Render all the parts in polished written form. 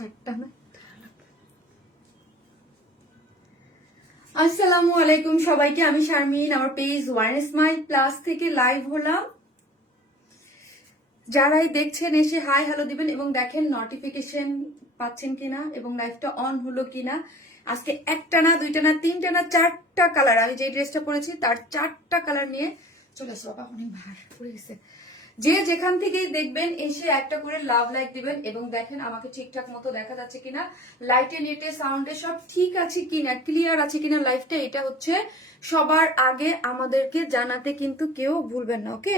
চারটা না। আসসালামু আলাইকুম সবাইকে, আমি শারমিন। আমার পেজ ওয়ান স্মাইল প্লাস থেকে লাইভ হলাম। যারাই দেখছেন এসে হাই হ্যালো দিবেন এবং দেখেন নোটিফিকেশন পাচ্ছেন কিনা এবং লাইভটা অন হলো কিনা। আজকে একটা না, দুইটা না, তিনটা না, চারটা কালার, আমি যে ড্রেসটা পরেছি তার চারটা কালার নিয়ে চলে আসো। বাবা অনেক ভার পড়ে গেছে। যে যেখান থেকেই দেখবেন এসে একটা করে লাভ লাইক দিবেন এবং দেখেন আমাকে ঠিকঠাক মতো দেখা যাচ্ছে কিনা, লাইটে নেটে সাউন্ডে সব ঠিক আছে কিনা, ক্লিয়ার আছে কিনা লাইভটা। এটা হচ্ছে সবার আগে আমাদেরকে জানাতে কিন্তু কেউ ভুলবেন না, ওকে?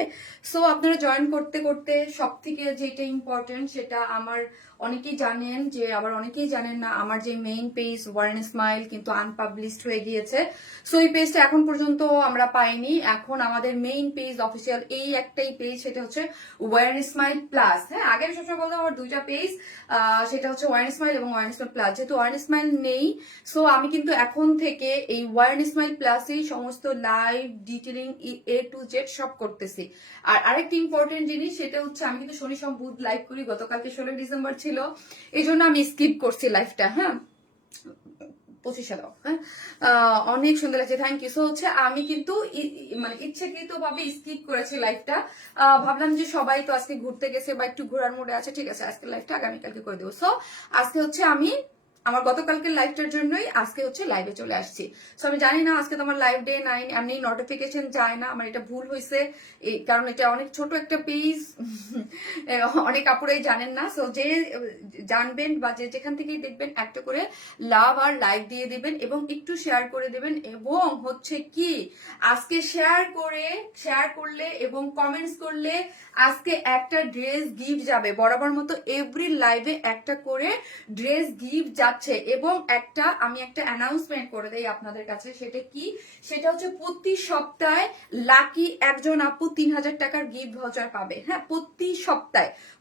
সো আপনারা জয়েন করতে করতে সব থেকে যেটা ইম্পর্টেন্ট সেটা আমার অনেকেই জানেন, যে আবার অনেকেই জানেন না, আমার যে মেইন পেজ ওয়ারেন স্মাইল কিন্তু আনপাবলিশড হয়ে গিয়েছে। সো এই পেজটা এখন পর্যন্ত আমরা পাইনি। এখন আমাদের মেইন পেজ অফিসিয়াল এই একটাই পেজ, সেটা হচ্ছে ওয়ারেন স্মাইল প্লাস। হ্যাঁ, আগের সবসময় বলতাম আমার দুইটা পেজ, সেটা হচ্ছে ওয়ারেন স্মাইল এবং ওয়ারেন স্মাইল প্লাস। যেহেতু ওয়ারেন স্মাইল নেই, সো আমি কিন্তু এখন থেকে এই ওয়ারেন স্মাইল প্লাসেই সমস্ত live detailing A to Z সব করতেছি। আর আরেকটি ইম্পর্টেন্ট জিনিস সেটা হচ্ছে আমি কিন্তু শনি সোম বুধ লাইভ করি। গতকালকে 16 ডিসেম্বর ছিল, এই জন্য আমি স্কিপ করছি লাইভটা। হ্যাঁ, 25 দাও। হ্যাঁ, অনেক সুন্দর লাগছে, থ্যাংক ইউ। সো হচ্ছে আমি কিন্তু মানে ইচ্ছাকৃত ভাবে স্কিপ করেছি লাইভটা। ভাবলাম যে সবাই তো আজকে ঘুরতে গেছে বা একটু ঘোরার মোড়ে আছে, ঠিক আছে আজকে লাইভটা আগামীকালকে করে দেবো। সো আজকে হচ্ছে আমি আমার গতকালকের লাইভটার জন্যই আজকে হচ্ছে লাইভে চলে আসছি। সো আমি জানি না আজকে তোমার লাইভ ডে নাই, এমনি নোটিফিকেশন যায় না, আমার এটা ভুল হয়েছে। কারণ এটা অনেক ছোট একটা পেজ, অনেক আপুরাই জানেন না। সো যে জানবেন বা যে যেখান থেকেই দেখবেন একটা করে লাভ আর লাইক দিয়ে দিবেন এবং একটু শেয়ার করে দিবেন। এবং হচ্ছে কি, আজকে শেয়ার করলে এবং কমেন্টস করলে আজকে একটা ড্রেস গিফট যাবে। বরাবর মতো এভরি লাইভে একটা করে ড্রেস গিফট যাচ্ছে। এবং আমি একটা অ্যানাউন্সমেন্ট করে দেই আপনাদের কাছে, সেটা কি, সেটা হচ্ছে প্রতি সপ্তাহে লাকি একজন আপু 3000 টাকার গিফট ভাউচার পাবে। হ্যাঁ,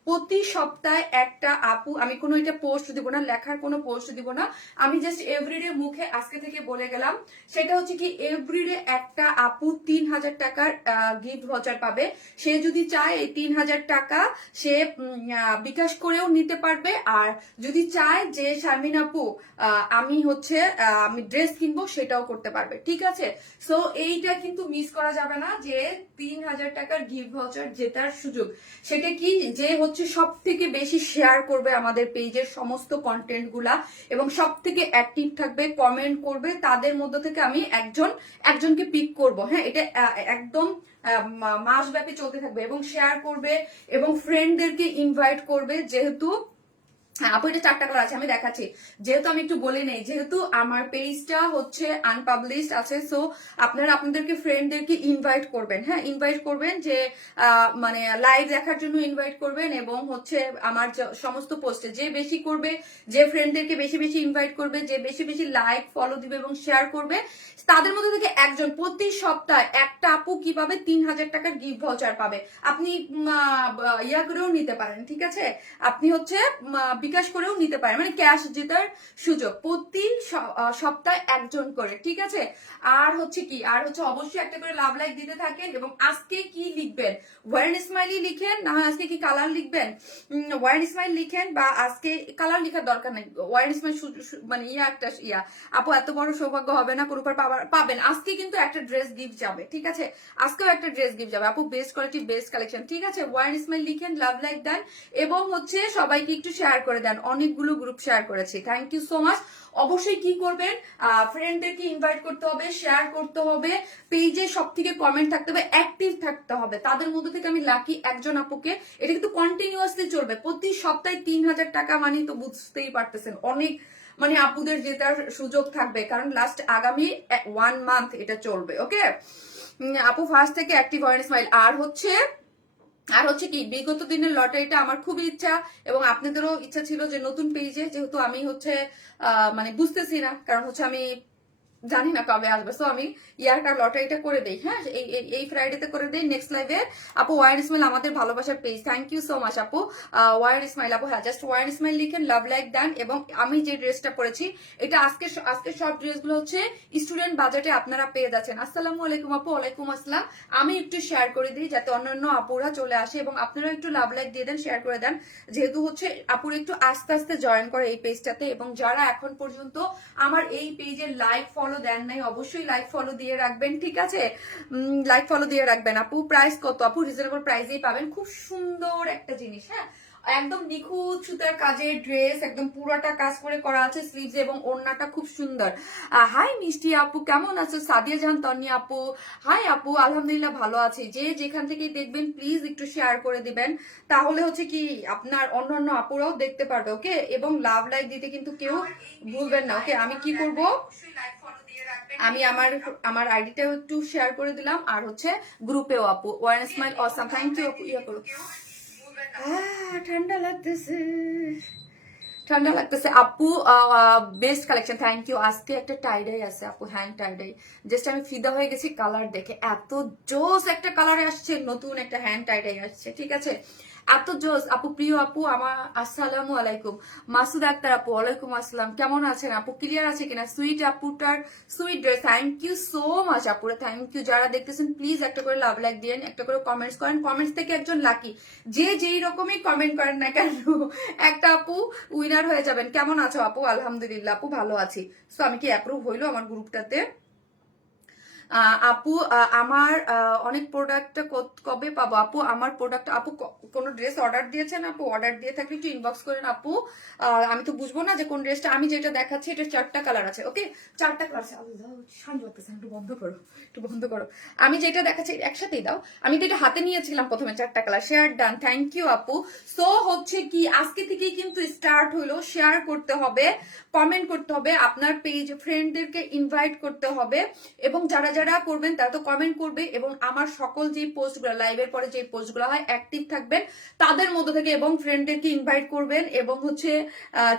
প্রতি সপ্তাহে একটা আপু, আমি কোনো এটা পোস্ট দিব না, লেখার কোনো পোস্ট দিব না, আমি জাস্ট এভরিডে মুখে আজকে থেকে বলে গেলাম। সেটা হচ্ছে কি, এভরিডে একটা আপু 3000 টাকার গিফট ভাউচার পাবে। সে যদি চায় এই 3000 টাকা সে বিকাশ করেও নিতে পারবে। আর যদি চায় যে শারমিন আপু আমি ড্রেস কিনবো, সেটাও করতে পারবে, ঠিক আছে? সো এইটা কিন্তু মিস করা যাবে না, যে 3000 টাকার গিফট ভাউচার জেতার সুযোগ। সেটা কি, যে হচ্ছে সব থেকে বেশি শেয়ার করবে আমাদের পেজের সমস্ত কন্টেন্ট গুলা এবং সব থেকে অ্যাক্টিভ থাকবে, কমেন্ট করবে, তাদের মধ্যে থেকে আমি একজনকে পিক করব। হ্যাঁ, এটা একদম মাস ব্যাপী চলতে থাকবে এবং শেয়ার করবে এবং ফ্রেন্ডদেরকে ইনভাইট করবে। যেহেতু হ্যাঁ আপু, এটা চারটা কালার আছে, আমি দেখাচ্ছি। যেহেতু আমি একটু বলে নেই, যেহেতু আমার পেজটা হচ্ছে আনপাবলিশড আছে, সো আপনারা আপনাদেরকে ফ্রেন্ডদেরকে ইনভাইট করবেন। হ্যাঁ, ইনভাইট করবেন, যে মানে লাইভ দেখার জন্য ইনভাইট করবেন। এবং হচ্ছে আমার সমস্ত পোস্টে যে বেশি করবে, যে ফ্রেন্ডদেরকে বেশি বেশি ইনভাইট করবে, যে বেশি বেশি লাইক ফলো দিবে এবং শেয়ার করবে, তাদের মধ্যে থেকে একজন প্রতি সপ্তাহে একটা আপু কিভাবে 3000 টাকার গিফট ভাউচার পাবে। আপনি ইয়া করেও নিতে পারেন, ঠিক আছে? আপনি হচ্ছে বিকাশ করেও নিতে পারেন, মানে ক্যাশ জেতার সুযোগ প্রতি সপ্তাহে একজন করে, ঠিক আছে? আর হচ্ছে কি, আর হচ্ছে অবশ্যই একটা করে লাভ লাইক দিতে থাকেন। এবং আজকে কি লিখবেন, ওয়ারেন স্মাইলি লিখেন, না হয় আজকে কি কালার লিখবেন, ওয়ারেন স্মাইল লিখেন, বা আজকে কালার লেখার দরকার নেই। ওয়ারেন স্মাইল মানে আপু এত বড় সৌভাগ্য হবে না, কোনো পাবেন। আজকে কিন্তু একটা ড্রেস গিফট যাবে, ঠিক আছে? আজকেও একটা ড্রেস গিফট যাবে আপু, বেস্ট কোয়ালিটি বেস্ট কালেকশন, ঠিক আছে? ওয়ারেন স্মাইল লিখেন, লাভ লাইক দেন এবং হচ্ছে সবাইকে একটু শেয়ার করে দেন। অনেকগুলো গ্রুপ শেয়ার করেছি, থ্যাংক ইউ সো মাচ। অবশ্যই কি করবেন, ফ্রেন্ডদেরকে ইনভাইট করতে হবে, শেয়ার করতে হবে, পেজে সব থেকে কমেন্ট থাকতে হবে, অ্যাক্টিভ থাকতে হবে। তাদের মধ্যে থেকে আমি লাকি একজন আপুকে, এটা কিন্তু কন্টিনিউয়াসলি চলবে প্রতি সপ্তাহে 3000 টাকা, মানে তো বুঝতেই পারতেছেন অনেক, মানে আপুদের জেতার সুযোগ থাকবে, কারণ লাস্ট আগামী 1 মান্থ এটা চলবে, ওকে? আপু ফার্স্ট থেকে অ্যাক্টিভ ওয়ারেন স্মাইল। আর হচ্ছে কি, বিগত দিনের লটারিটা আমার খুবই ইচ্ছা এবং আপনাদেরও ইচ্ছা ছিল যে নতুন পেজে, যেহেতু আমি হচ্ছে মানে বুঝতেছি না, কারণ হচ্ছে আমি জানি না কবে আসবে। সো আমি ইয়ারটা লটারিটা করে দেই, হ্যাঁ এই ফ্রাইডেতে করে দেই নেক্সট লাইভে। আপু ওয়ার ইসমাইল আমাদের ভালোবাসার page, thank you so much আপু। ওয়ার ইসমাইল আপু, হ্যাঁ জাস্ট ওয়ার ইসমাইল লিখেন, লাভ লাইক দেন। এবং আমি যে ড্রেসটা পরেছি এটা আজকে সব ড্রেসগুলো হচ্ছে স্টুডেন্ট বাজেটে আপনারা পেয়ে যাচ্ছেন। আসসালামু আলাইকুম আপু। ওয়ালাইকুম আসসালাম। আমি একটু শেয়ার করে দিই যাতে অন্যান্য আপুরা চলে আসে এবং আপনারা একটু লাভ লাইক দিয়ে দেন, শেয়ার করে দেন, যেহেতু হচ্ছে আপুরা একটু আস্তে আস্তে জয়েন করে এই পেজটাতে। এবং যারা এখন পর্যন্ত আমার এই পেজের লাইক ফলো দেন নাই অবশ্যই লাইক ফলো দিয়ে রাখবেন, ঠিক আছে? লাইক ফলো দিয়ে রাখবেন। আপু প্রাইস কত? আপু রিজনেবল প্রাইসেই পাবেন, খুব সুন্দর একটা জিনিস, হ্যাঁ একদম নিখুঁত সুতার কাজের ড্রেস, একদম পুরোটা কাজ করে করা আছে স্লিভস এবং ওড়নাটা খুব সুন্দর। হাই মিষ্টি আপু, কেমন আছো? সাদিয়া জাহান তন্নি আপু, হাই আপু, আলহামদুলিল্লাহ ভালো আছি। যে যেখান থেকে দেখবেন প্লিজ একটু শেয়ার করে দিবেন, তাহলে হচ্ছে কি আপনার অন্যান্য আপুরাও দেখতে পারবে, ওকে? এবং লাভ লাইক দিতে কিন্তু কেউ ভুলবেন না, ওকে? আমি কি করব, আমি আমার আইডিটাও একটু শেয়ার করে দিলাম আর হচ্ছে গ্রুপেও আপু one smile awesome, thank you আপু। ইয়া করো, ঠান্ডা লাগতেছে, ঠান্ডা লাগতেছে আপু। Best collection, thank you. আজকে একটা টাইডাই আছে আপু, হ্যান্ড টাইডাই, জাস্ট আমি ফিদা হয়ে গেছি কালার দেখে, এত জোস একটা কালারে আসছে, নতুন একটা হ্যান্ড টাইডাই আসছে, ঠিক আছে? এত জোস আপু। প্রিয় আপু আমার আসসালামু আলাইকুম। মাসুদ আক্তার আপু, ওয়ালাইকুম আসসালাম, কেমন আছেন আপু? ক্লিয়ার আছে কিনা? সুইট আপুটার sweet dress, thank you so much আপুরা, থ্যাংক ইউ। যারা দেখতেছেন প্লিজ একটা করে লাভ লাইক দিয়েন, একটা করে কমেন্টস করেন, কমেন্টস থেকে একজন লাকি, যে যেই রকমই কমেন্ট করেন না কেন একটা আপু উইনার হয়ে যাবেন। কেমন আছো আপু? আলহামদুলিল্লাহ আপু ভালো আছি। সো আমি কি অ্যাপ্রুভ হইলো আমার গ্রুপটাতে? আপু আমার অনেক প্রোডাক্ট কবে পাবো আপু? আমার প্রোডাক্ট আপু কোন ড্রেস অর্ডার দিয়েছেন আপু? অর্ডার দিয়ে থাকলে একটু ইনবক্স করেন আপু। আমি তো বুঝবো না যে কোন ড্রেসটা। আমি যেটা দেখাচ্ছি এটা 4টা কালার আছে, ওকে? 4টা কালার আছে। আল্লাহ ঠান্ডা লাগতেছে, একটু বন্ধ করো, একটু বন্ধ করো। আমি যেটা দেখাচ্ছি একসাথেই দাও। আমি তো এটা হাতে নিয়েছিলাম প্রথমে, 4টা colour. Share done, thank you আপু। সো হচ্ছে কি আজকে থেকেই কিন্তু স্টার্ট হইলো, শেয়ার করতে হবে, কমেন্ট করতে হবে, আপনার পেজ ফ্রেন্ডদেরকে ইনভাইট করতে হবে। এবং যারা যারা করবেন তারা তো কমেন্ট করবে এবং আমার সকল যে পোস্টগুলো লাইভের পরে যে পোস্টগুলো হয় অ্যাক্টিভ থাকবেন তাদের মধ্যে থেকে, এবং ফ্রেন্ডদেরকে ইনভাইট করবেন এবং হচ্ছে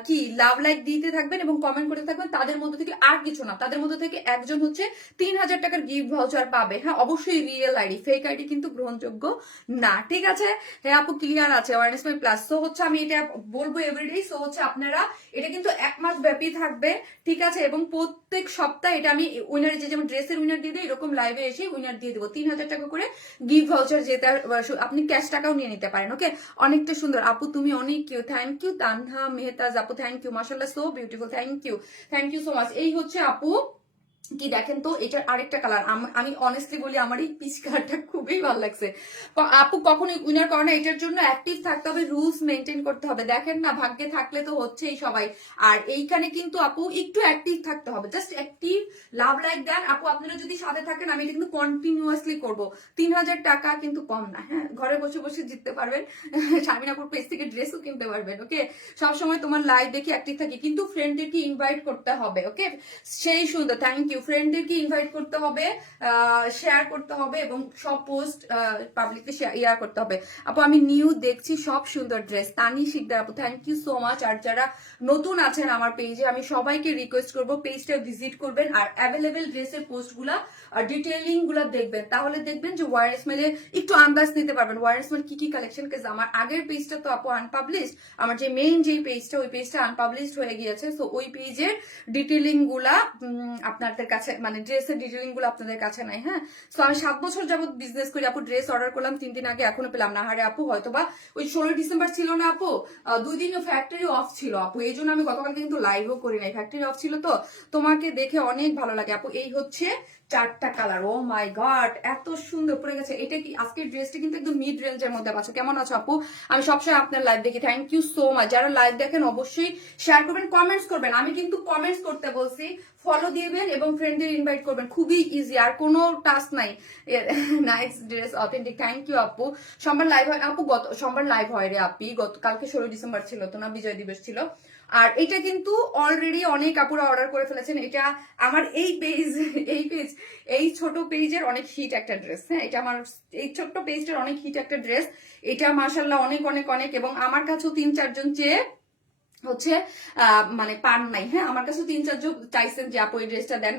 কি লাভ লাইক দিতে থাকবেন এবং কমেন্ট করতে থাকবেন তাদের মধ্যে থেকে। আর কিছু না, তাদের মধ্যে থেকে একজন হচ্ছে 3000 টাকার গিফট ভাউচার পাবে, হ্যাঁ অবশ্যই রিয়েল আইডি, ফেক আইডি কিন্তু গ্রহণযোগ্য না, ঠিক আছে? হ্যাঁ আপু ক্লিয়ার আছে, অ্যাওয়ারনেস মাই প্লাস। সো হচ্ছে আমি এটা বলবো এভরিডে। সো হচ্ছে আপনারা এটা কিন্তু 1 মাস ব্যাপী থাকবে, ঠিক আছে? এবং প্রত্যেক সপ্তাহে এটা আমি উইনার, যে যেমন ড্রেসের উইনার দিয়ে দিই, এরকম লাইভে এসে উইনার দিয়ে দেবো 3000 টাকা করে গিফট ভাউচার, যেটা আপনি ক্যাশ টাকাও নিয়ে নিতে পারেন, ওকে? অনেকটা সুন্দর আপু, তুমি অনেক কিউ, থ্যাংক ইউ। তানহা মেহতাজ আপু, থ্যাংক ইউ, মাশাআল্লাহ so beautiful, thank you so much. এই হচ্ছে আপু কি দেখেন তো, এটার আরেকটা কালার। আমি অনেস্টলি বলি আমার এই পিচ কালারটা খুবই ভালো লাগছে। আপু কখনোই উইনার করে না, এটার জন্য অ্যাক্টিভ থাকতে হবে, রুলস মেনটেন করতে হবে। দেখেন না, ভাগ্যে থাকলে তো হচ্ছেই সবাই। আর এইখানে কিন্তু আপু একটু অ্যাক্টিভ থাকতে হবে, জাস্ট অ্যাক্টিভ, লাভ লাইক দেন আপু। আপনারা যদি সাথে থাকেন আমি এটা কিন্তু কন্টিনিউয়াসলি করবো। 3000 টাকা কিন্তু কম না, হ্যাঁ ঘরে বসে বসে জিততে পারবেন, শারমিন আপুর পেজ থেকে ড্রেসও কিনতে পারবেন, ওকে? সবসময় তোমার লাইভ দেখে অ্যাক্টিভ থাকি, কিন্তু ফ্রেন্ডদেরকে ইনভাইট করতে হবে, ওকে? সেই সুন্দর, থ্যাংক ইউ। ফ্রেন্ডদেরকে ইনভাইট করতে হবে, শেয়ার করতে হবে এবং সব পোস্ট পাবলিকলি শেয়ার করতে হবে। আপু আমি নিউ দেখছি সব সুন্দর ড্রেস, তানি শিকদার আপু, থ্যাংক ইউ সো মাচ। আর যারা নতুন আছেন আমার পেজে আমি সবাইকে রিকোয়েস্ট করবো পেজটা ভিজিট করবেন আর অ্যাভেলেবেল ড্রেসের পোস্টগুলা ডিটেইলিং গুলা দেখবেন, তাহলে দেখবেন যে ওয়ার স্মেলে একটু আন্দাজ নিতে পারবেন ওয়ার স্মেল কি কি কালেকশন। কাজ আমার আগের পেজটা তো আপু আনপাবলিশড, আমার যে মেইন যে পেজটা ওই পেজটা আনপাবলিশড হয়ে গিয়েছে। সো ওই পেজের ডিটেইলিং গুলা আপনাদের কাছে, মানে ড্রেসের ডিটেইলিং গুলো আপনাদের কাছে নাই, হ্যাঁ? সো আমি 7 বছর যাবত বিজনেস করি আপু, ড্রেস অর্ডার করলাম 3 দিন আগে, এখনো পেলাম না। হারে আপু হয়তোবা ওই 16 ডিসেম্বর ছিল না আপু, 2 দিন ফ্যাক্টরি অফ ছিল আপু, এই জন্য আমি গতকালকে কিন্তু লাইভও করি নাই, ফ্যাক্টরি অফ ছিল। তো তোমাকে দেখে অনেক ভালো লাগে আপু। এই হচ্ছে 4টা কালার, ও মাই গড এত সুন্দর পড়ে গেছে। এটা কি আজকের ড্রেসটা কিন্তু একদম মিড রেঞ্জের মধ্যে পাচ্ছ। কেমন আছো আপু? আমি সবসময় আপনার লাইভ দেখি, থ্যাংক ইউ সো মাচ। যারা লাইভ দেখেন অবশ্যই শেয়ার করবেন, কমেন্টস করবেন। আমি কিন্তু কমেন্টস করতে বলছি, ফলো দিবেন এবং ফ্রেন্ডদের ইনভাইট করবেন, খুবই ইজি, আর কোনো টাস্ক নাই। Nice dress, authentic, thank you আপু। সোমবার লাইভ হয় আপু? গত সোমবার লাইভ হয় রে আপি, কালকে 16 ডিসেম্বর ছিল তো না, বিজয় দিবস ছিল। আর এটা কিন্তু অলরেডি অনেক আপুরা অর্ডার করে ফেলেছেন। এটা আমার এই পেজ এই ছোট পেজের অনেক হিট একটা ড্রেস, হ্যাঁ এটা আমার এই ছোট্ট পেজটার অনেক হিট একটা ড্রেস। এটা মাশাআল্লাহ অনেক অনেক অনেক, এবং আমার কাছেও 3-4 জন চেয়ে হচ্ছে মানে পান নাই। হ্যাঁ, আমার কাছে 3-4 জন চাইছেন যে আপু এই ড্রেসটা দেন।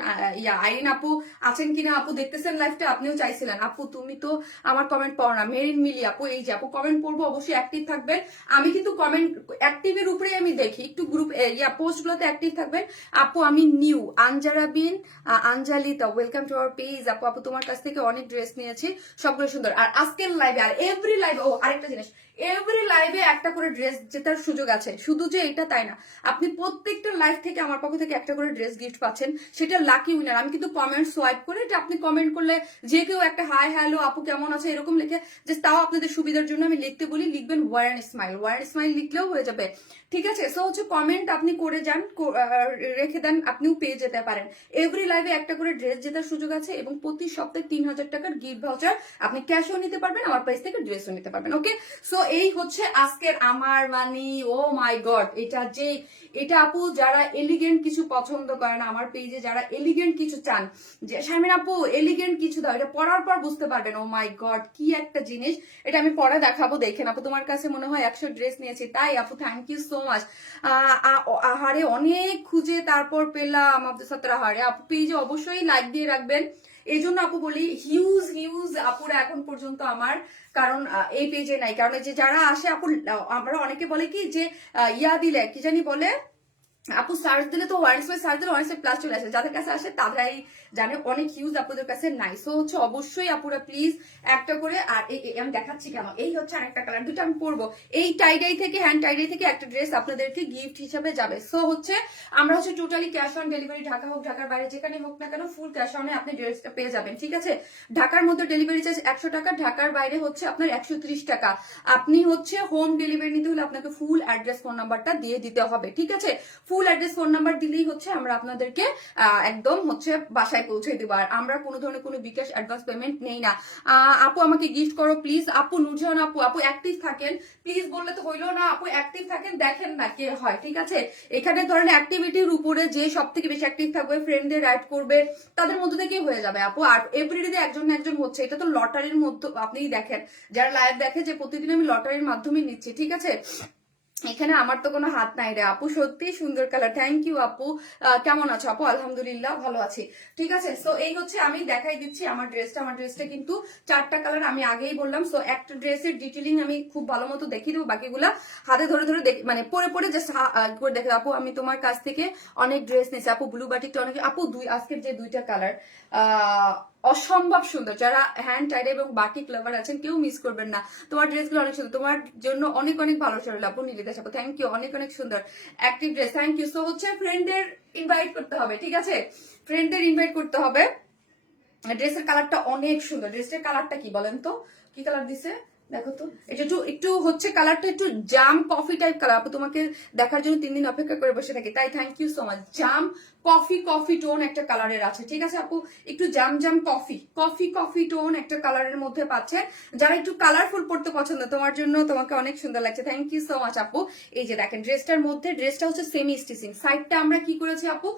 আইরিন আপু আছেন কিনা, আপু দেখতেছেন লাইভটা, আপনিও চাইছিলেন আপু তুমি তো আমার কমেন্ট পড়ো না। মেরিন মিলি আপু, এই যে আপু কমেন্ট পড়বো, অবশ্যই অ্যাক্টিভ থাকবেন। আমি কিন্তু কমেন্ট অ্যাক্টিভের উপরেই আমি দেখি, একটু গ্রুপ পোস্ট গুলোতে অ্যাক্টিভ থাকবেন। আপু আমি new Anjara bin Anjalita, welcome to our page. আপু আপু তোমার কাছ থেকে অনেক ড্রেস নিয়েছি, সবগুলো সুন্দর। আর আজকের লাইভে আর এভরি লাইভে, ও আরেকটা জিনিস, এভরি লাইভে একটা করে ড্রেস জেতার সুযোগ আছে। শুধু যে এটা তাই না, আপনি প্রত্যেকটা লাইভ থেকে আমার পক্ষ থেকে একটা করে ড্রেস গিফট পাচ্ছেন, সেটা লাকি উইনার। আমি কিন্তু কমেন্ট সোয়াইপ করে, এটা আপনি কমেন্ট করলে যে কেউ একটা হাই হ্যালো আপু কেমন আছে এরকম লিখে, যে তাও আপনাদের সুবিধার জন্য আমি লিখতে বলি, লিখবেন wear and smile, wear and smile লিখলেও হয়ে যাবে, ঠিক আছে। সো হচ্ছে কমেন্ট আপনি করে যান, রেখে দেন, আপনিও পেয়ে যেতে পারেন। এভরি লাইভে একটা করে ড্রেস জেতার সুযোগ আছে, এবং প্রতি সপ্তাহে 3000 টাকার গিফট ভাউচার আপনি ক্যাশও নিতে পারবেন, আমার প্রাইস থেকে ড্রেসও নিতে পারবেন। ওকে, সো এই হচ্ছে আজকের আমার মানে, ও মাই গড, এটা আপু যারা এলিগেন্ট কিছু পছন্দ করে না, আমার পেজে যারা এলিগেন্ট কিছু চান, যে শারমিন আপু এলিগেন্ট কিছু দাও, এটা পরার পর বুঝতে পারবেন ও মাই গড কি একটা জিনিস। এটা আমি পরে দেখাবো, দেখেন আপু। তোমার কাছে মনে হয় 100 ড্রেস নিয়েছি, তাই আপু থ্যাংক ইউ সো মাচ। আহারে অনেক খুঁজে তারপর পেলাম আপনাদের সাথে। আহারে আপু পেজে অবশ্যই লাইক দিয়ে রাখবেন। এই জন্য আপু বলি হিউজ হিউজ আপুরা এখন পর্যন্ত আমার, কারণ এই পেজে নাই, কারণ যে যারা আসে আপু, আমরা অনেকে বলে কি যে ইয়া দিলে কি জানি বলে, আপু সার্চ দিলে তো ওয়ারেন্স সার্চ দিলে ওয়ারেন্স প্লাস চলে আসে, যাদের কাছে আসে তারাই জানে, অনেক হিউজ আপুদের কাছে নাই। সো হচ্ছে অবশ্যই আপুরা প্লিজ একটা করে, আর আমি দেখাচ্ছি কেমন, এই হচ্ছে আরেকটা কালার, দুটো আমি পরবো। এই টাইডাই থেকে, হ্যান্ড টাইডাই থেকে একটা ড্রেস আপনাদেরকে গিফট হিসাবে যাবে। সো হচ্ছে আমরা হচ্ছে totally cash on delivery, Dhaka হোক ঢাকার বাইরে যেখানে হোক না কেন, ফুল ক্যাশ অনে আপনি ড্রেসটা পেয়ে যাবেন, ঠিক আছে। ঢাকার মধ্যে ডেলিভারি চার্জ 100 টাকা, ঢাকার বাইরে হচ্ছে আপনার 130 টাকা। আপনি হচ্ছে হোম ডেলিভারি নিতে হলে আপনাকে ফুল অ্যাড্রেস ফোন নাম্বারটা দিয়ে দিতে হবে, ঠিক আছে। ফুল অ্যাড্রেস ফোন নাম্বার দিলেই হচ্ছে আমরা আপনাদেরকে একদম হচ্ছে বাসায় পৌঁছে দিব। আর আমরা কোনো ধরনের কোনো বিকাশ অ্যাডভান্স পেমেন্ট নেই না। আপু আমাকে গিফট করো প্লিজ, আপু নুরজাহান আপু, আপু অ্যাক্টিভ থাকেন প্লিজ, বললে তো হইলো না, আপু অ্যাক্টিভ থাকেন, দেখেন না কে হয়, ঠিক আছে। এখানে ধরেন অ্যাক্টিভিটির উপরে যে সব থেকে বেশি অ্যাক্টিভ থাকবে, ফ্রেন্ডদের অ্যাড করবে, তাদের মধ্যে থেকেই হয়ে যাবে আপু। আর এভরিডে একজন না একজন হচ্ছে, এটা তো লটারির মধ্যে, আপনিই দেখেন যারা লাইভ দেখে যে প্রতিদিন আমি লটারির মাধ্যমে নিচ্ছি, ঠিক আছে। এখানে আমার তো কোনো হাত নাই রে আপু, সত্যি সুন্দর কালার, থ্যাংক ইউ আপু। কেমন আছো আপু? আলহামদুলিল্লাহ ভালো আছি, ঠিক আছে। সো এই হচ্ছে আমি দেখাই দিচ্ছি আমার ড্রেসটা কিন্তু 4টা কালার আমি আগেই বললাম। সো একটা ড্রেসের ডিটেলিং আমি খুব ভালো মতো দেখিয়ে দেবো, বাকিগুলা হাতে ধরে ধরে মানে পরে পরে জাস্ট করে দেখে। আপু আমি তোমার কাছ থেকে অনেক ড্রেস নিয়েছি আপু, ব্লু বাটিকটা অনেক, আপু আজকের যে 2টা কালার অসম্ভব সুন্দর। যারা হ্যান্ড টাইড এবং বাটিক লাভার আছেন কেউ মিস করবেন না, তোমার ড্রেসগুলো অনেক সুন্দর, তোমার জন্য অনেক অনেক ভালোবাসা রইল আপু। নিলিতা আপু থ্যাংক ইউ, অনেক অনেক সুন্দর active dress, thank you. So হচ্ছে ফ্রেন্ডদের ইনভাইট করতে হবে, ঠিক আছে, ফ্রেন্ডদের ইনভাইট করতে হবে। ড্রেসের কালারটা অনেক সুন্দর, ড্রেসের কালারটা কি বলেন তো, কি কালার দিছে দেখো তো, এটা একটু একটু হচ্ছে কালারটা একটু জাম কফি টাইপ কালার। আপু তোমাকে দেখার জন্য 3 দিন অপেক্ষা করে বসে থাকি, তাই থ্যাংক ইউ সো মাচ। জাম কফি টোন একটা কালারের আছে, ঠিক আছে আপু, একটু জাম কফি টোন একটা কালারের মধ্যে পাচ্ছেন। যারা একটু কালারফুল পড়তে পছন্দ, তোমার জন্য তোমাকে অনেক সুন্দর লাগছে, থ্যাংক ইউ সো মাচ আপু। এই যে দেখেন ড্রেসটার মধ্যে, ড্রেসটা হচ্ছে সেমি স্টিচিং, সাইডটা আমরা কি করেছি আপু,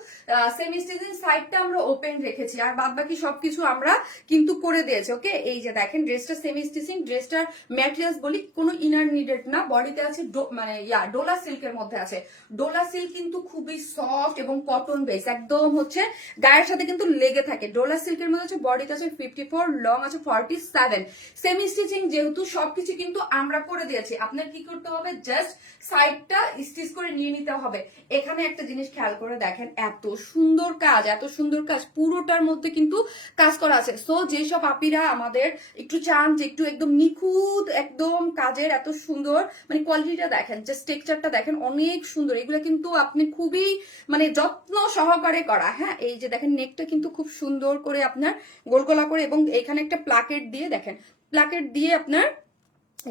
সেমি স্টিচিং, সাইডটা আমরা ওপেন রেখেছি, আর বাদ বাকি সবকিছু আমরা কিন্তু করে দিয়েছি। ওকে, এই যে দেখেন ড্রেসটা সেমি স্টিচিং, ড্রেসটার ম্যাটেরিয়ালস বলি কোনো ইনার নিডেড না, বডিতে আছে মানে ডোলা সিল্কের মধ্যে আছে। ডোলা সিল্ক কিন্তু খুবই সফট এবং কটন বেস, একদম হচ্ছে গায়ের সাথে কিন্তু লেগে থাকে। ডোলা সিল্কের মধ্যে আছে, বডিতে আছে 54, লং আছে 47, সেমি স্টিচিং যেহেতু সবকিছু কিন্তু আমরা করে দিয়েছি। আপনার কি করতে হবে, জাস্ট সাইডটা স্টিচ করে নিয়ে নিতে হবে। এখানে একটা জিনিস খেয়াল করে দেখেন, এত সুন্দর কাজ পুরোটার মধ্যে কিন্তু কাজ করা আছে। সো যেসব আপিরা আমাদের একটু চান যে একটু একদম নিখুঁত একদম কাজের, এত সুন্দর মানে কোয়ালিটিটা দেখেন, জাস্ট টেক্সচারটা দেখেন অনেক সুন্দর। এগুলো কিন্তু আপনি খুবই মানে যত্ন সহকারে করা। হ্যাঁ, এই যে দেখেন নেকটা কিন্তু খুব সুন্দর করে আপনার গোলগোলা করে, এবং এখানে একটা প্লাকেট দিয়ে দেখেন, প্লাকেট দিয়ে আপনার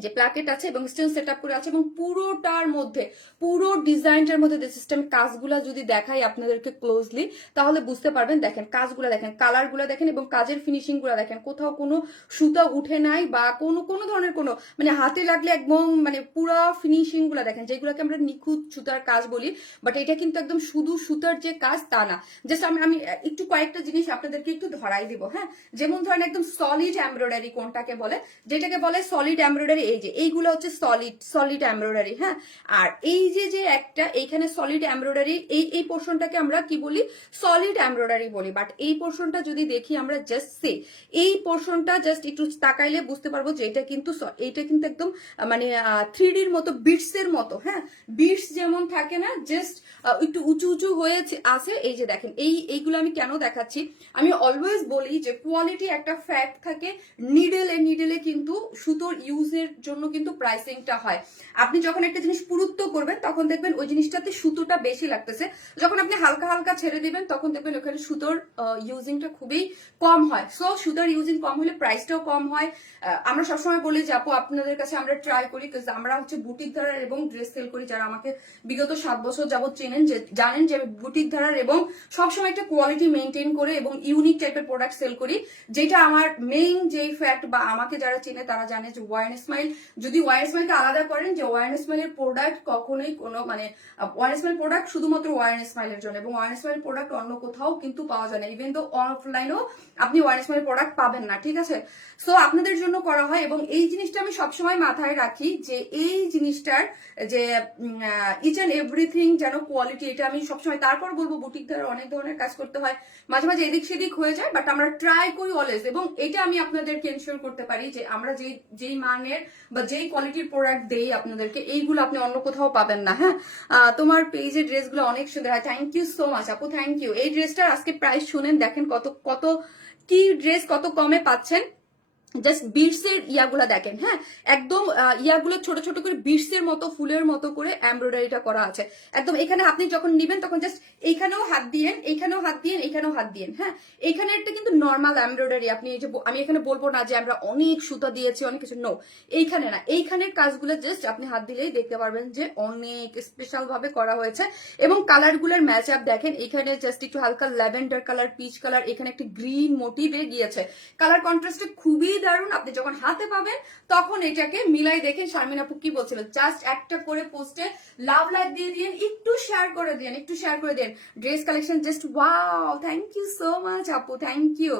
যে প্লাকেট আছে এবং স্টোন সেট আপ করে আছে, এবং পুরোটার মধ্যে পুরো ডিজাইনটার মধ্যে সিস্টেম কাজগুলা যদি দেখাই আপনাদেরকে ক্লোজলি, তাহলে বুঝতে পারবেন। দেখেন কাজগুলা দেখেন, কালারগুলা দেখেন, এবং কাজের ফিনিশিং গুলা দেখেন, কোথাও কোনো সুতা উঠে নাই বা কোনো ধরনের কোনো মানে হাতে লাগলে একদম মানে পুরো ফিনিশিং গুলা দেখেন, যেগুলোকে আমরা নিখুঁত সুতার কাজ বলি, বাট এটা কিন্তু একদম শুধু সুতার যে কাজ তা না। জাস্ট আমি একটু কয়েকটা জিনিস আপনাদেরকে একটু ধরাই দিব। হ্যাঁ, যেমন ধরেন একদম সলিড এমব্রয়ডারি কোনটাকে বলে, যেটাকে বলে সলিড এমব্রয়ডারি, এই যে এইগুলো হচ্ছে সলিড এমব্রয়ডারি, হ্যাঁ। আর এই যে একটা এইখানে সলিড এমব্রয়ডারি, এই পোর্শনটাকে আমরা কি বলি, সলিড এমব্রয়ডারি বলি। বাট এই পোর্শনটা যদি দেখি আমরা জাস্ট এই পোর্শনটা জাস্ট একটু তাকাইলে বুঝতে পারবো যে এটা কিন্তু একদম মানে 3Dর মতো, বিটস এর মতো, হ্যাঁ। বিটস যেমন থাকে না, জাস্ট একটু উঁচু উঁচু হয়েছে আছে। এই যে দেখেন এইগুলো আমি কেন দেখাচ্ছি, আমি অলওয়েজ বলি যে কোয়ালিটি একটা ফ্যাক্ট থাকে। নিডেলে কিন্তু সুতোর ইউজের জন্য কিন্তু প্রাইসিংটা হয়। আপনি যখন একটা জিনিস পুরুত্ব করবেন তখন দেখবেন ওই জিনিসটাতে সুতোটা বেশি লাগতেছে, যখন আপনি হালকা হালকা ছেড়ে দিবেন তখন দেখবেন ওখানে সুতোর ইউজিংটা খুবই কম হয়। সো সুতোর ইউজিং কম হলে প্রাইসটাও কম হয়। আমরা সবসময় বলি যে আপু আপনাদের কাছে আমরা ট্রাই করি, আমরা হচ্ছে বুটিক ধারার এবং ড্রেস সেল করি। যারা আমাকে বিগত 7 বছর যাবত চেনেন, যে জানেন যে আমি বুটিক ধারার এবং সবসময় একটা কোয়ালিটি মেনটেন করে এবং ইউনিক টাইপের প্রোডাক্ট সেল করি, যেটা আমার মেইন যেই ফ্যাক্ট। বা আমাকে যারা চেনে তারা জানে যে ওয়ার স্মাইল, যদি ওয়ার স্মাইলকে আলাদা করেন, যে ওয়ার স্মাইলের প্রোডাক্ট কখনোই কোনো মানে ওয়ার স্মাইল প্রোডাক্ট শুধুমাত্র ওয়ার স্মাইলের জন্য, এবং ওয়ার স্মাইল প্রোডাক্ট অন্য কোথাও কিন্তু পাওয়া যায় না। ইভেন তো অফলাইনেও আপনি ওয়ার স্মাইল প্রোডাক্ট পাবেন না, ঠিক আছে। সো আপনাদের জন্য করা হয়, এবং এই জিনিসটা আমি সবসময় মাথায় রাখি যে এই জিনিসটার যে ইচ অ্যান্ড এভরিথিং যেন কোয়ালিটি, এটা আমি সবসময়। তারপর বলবো বুটিক দ্বারা অনেক ধরনের কাজ করতে হয়, মাঝে মাঝে এদিক সেদিক হয়ে যায়, বাট আমরা ট্রাই করি অলওয়েজ। এবং এটা আমি আপনাদেরকে এনশিওর করতে পারি যে আমরা যেই মানের বা যেই কোয়ালিটির প্রোডাক্ট দেই আপনাদেরকে, এইগুলো আপনি অন্য কোথাও পাবেন না, হ্যাঁ। তোমার পেজের ড্রেসগুলো অনেক সুন্দর হয়, থ্যাংক ইউ সো মাচ আপু, থ্যাংক ইউ। এই ড্রেসটার আজকে প্রাইস শুনেন, দেখেন কত কি ড্রেস কত কমে পাচ্ছেন। জাস্ট বিটস এর ইয়াগুলা দেখেন, হ্যাঁ, একদম ইয়াগুলো ছোট ছোট করে বিটস এর মতো, ফুলের মতো করে এমব্রয়ডারিটা করা আছে একদম। এখানে আপনি যখন নিবেন তখন জাস্ট এইখানেও হাত দিয়েন, এইখানেও হাত দিয়েন, এইখানেও হাত দিয়েন, হ্যাঁ। এইখানে একটা কিন্তু নর্মাল এমব্রয়ডারি, আপনি এই যে আমি এখানে বলবো না যে আমরা অনেক সুতা দিয়েছি অনেক কিছু, নো, এইখানে না, এইখানের কাজগুলো জাস্ট আপনি হাত দিলেই দেখতে পারবেন যে অনেক স্পেশাল ভাবে করা হয়েছে। এবং কালারগুলোর ম্যাচ আপ দেখেন, এখানে জাস্ট একটু হালকা ল্যাভেন্ডার কালার, পিচ কালার, এখানে একটা গ্রিন মোটিভে গিয়েছে, কালার কন্ট্রাস্টে খুবই দারুণ। আপনি যখন হাতে পাবেন তখন এটাকে মিলাই দেখেন। শারমিন আপু কি বলছিল, জাস্ট একটা করে পোস্টে লাভ লাইক দিয়ে দিন, একটু শেয়ার করে দিন, একটু শেয়ার করে দিন। Dress collection just wow, thank you so much আপু, থ্যাংক ইউ।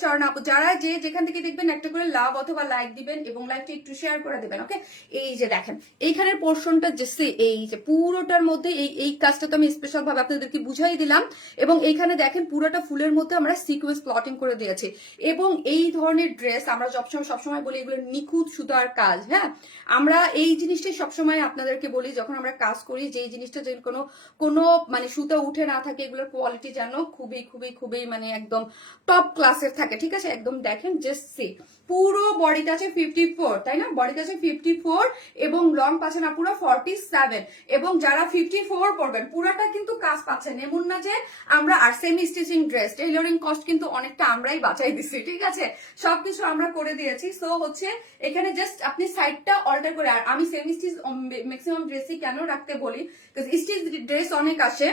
স্বর্ণ আপু, যারা যেখান থেকে দেখবেন একটা করে লাভ অথবা লাইক দিবেন এবং লাইকটা একটু শেয়ার করে দিবেন, ওকে। এই যে দেখেন এইখানের পোর্শনটা জাস্ট এই যে পুরোটার মধ্যে এই কাজটা তো আমি স্পেশাল ভাবে আপনাদেরকে বুঝাই দিলাম। এবং এইখানে দেখেন পুরোটা ফুলের মধ্যে আমরা সিকোয়েন্স প্লটিং করে দিয়েছি। এবং এই ধরনের ড্রেস আমরা সবসময় বলি এগুলো নিখুঁত সুতার কাজ, হ্যাঁ। আমরা এই জিনিসটাই সবসময় আপনাদেরকে বলি যখন আমরা কাজ করি, যে এই জিনিসটা যেন কোনো মানে সুতা উঠে না থাকে, এগুলোর কোয়ালিটি যেন খুবই খুবই খুবই মানে একদম টপ ক্লাসের থাকে, ঠিক আছে। একদম দেখেন জাস্ট সি, পুরো বডিতে আছে 54, তাই না, বডিতে আছে 54 এবং লং পাচ্ছেন না পুরো 47। এবং যারা 54 পরবেন পুরাটা কিন্তু কাজ পাচ্ছেন, এমন না যে আমরা। আর semi stitching dress tailoring cost কিন্তু অনেকটা আমরাই বাঁচাই দিচ্ছি, ঠিক আছে, সবকিছু আমরা করে দিয়েছি। সো হচ্ছে এখানে জাস্ট আপনি সাইডটা অল্টার করে। আর আমি সেমি স্টিচ ম্যাক্সিমাম ড্রেসই কেন রাখতে বলি, স্টিচ ড্রেস অনেক আসে,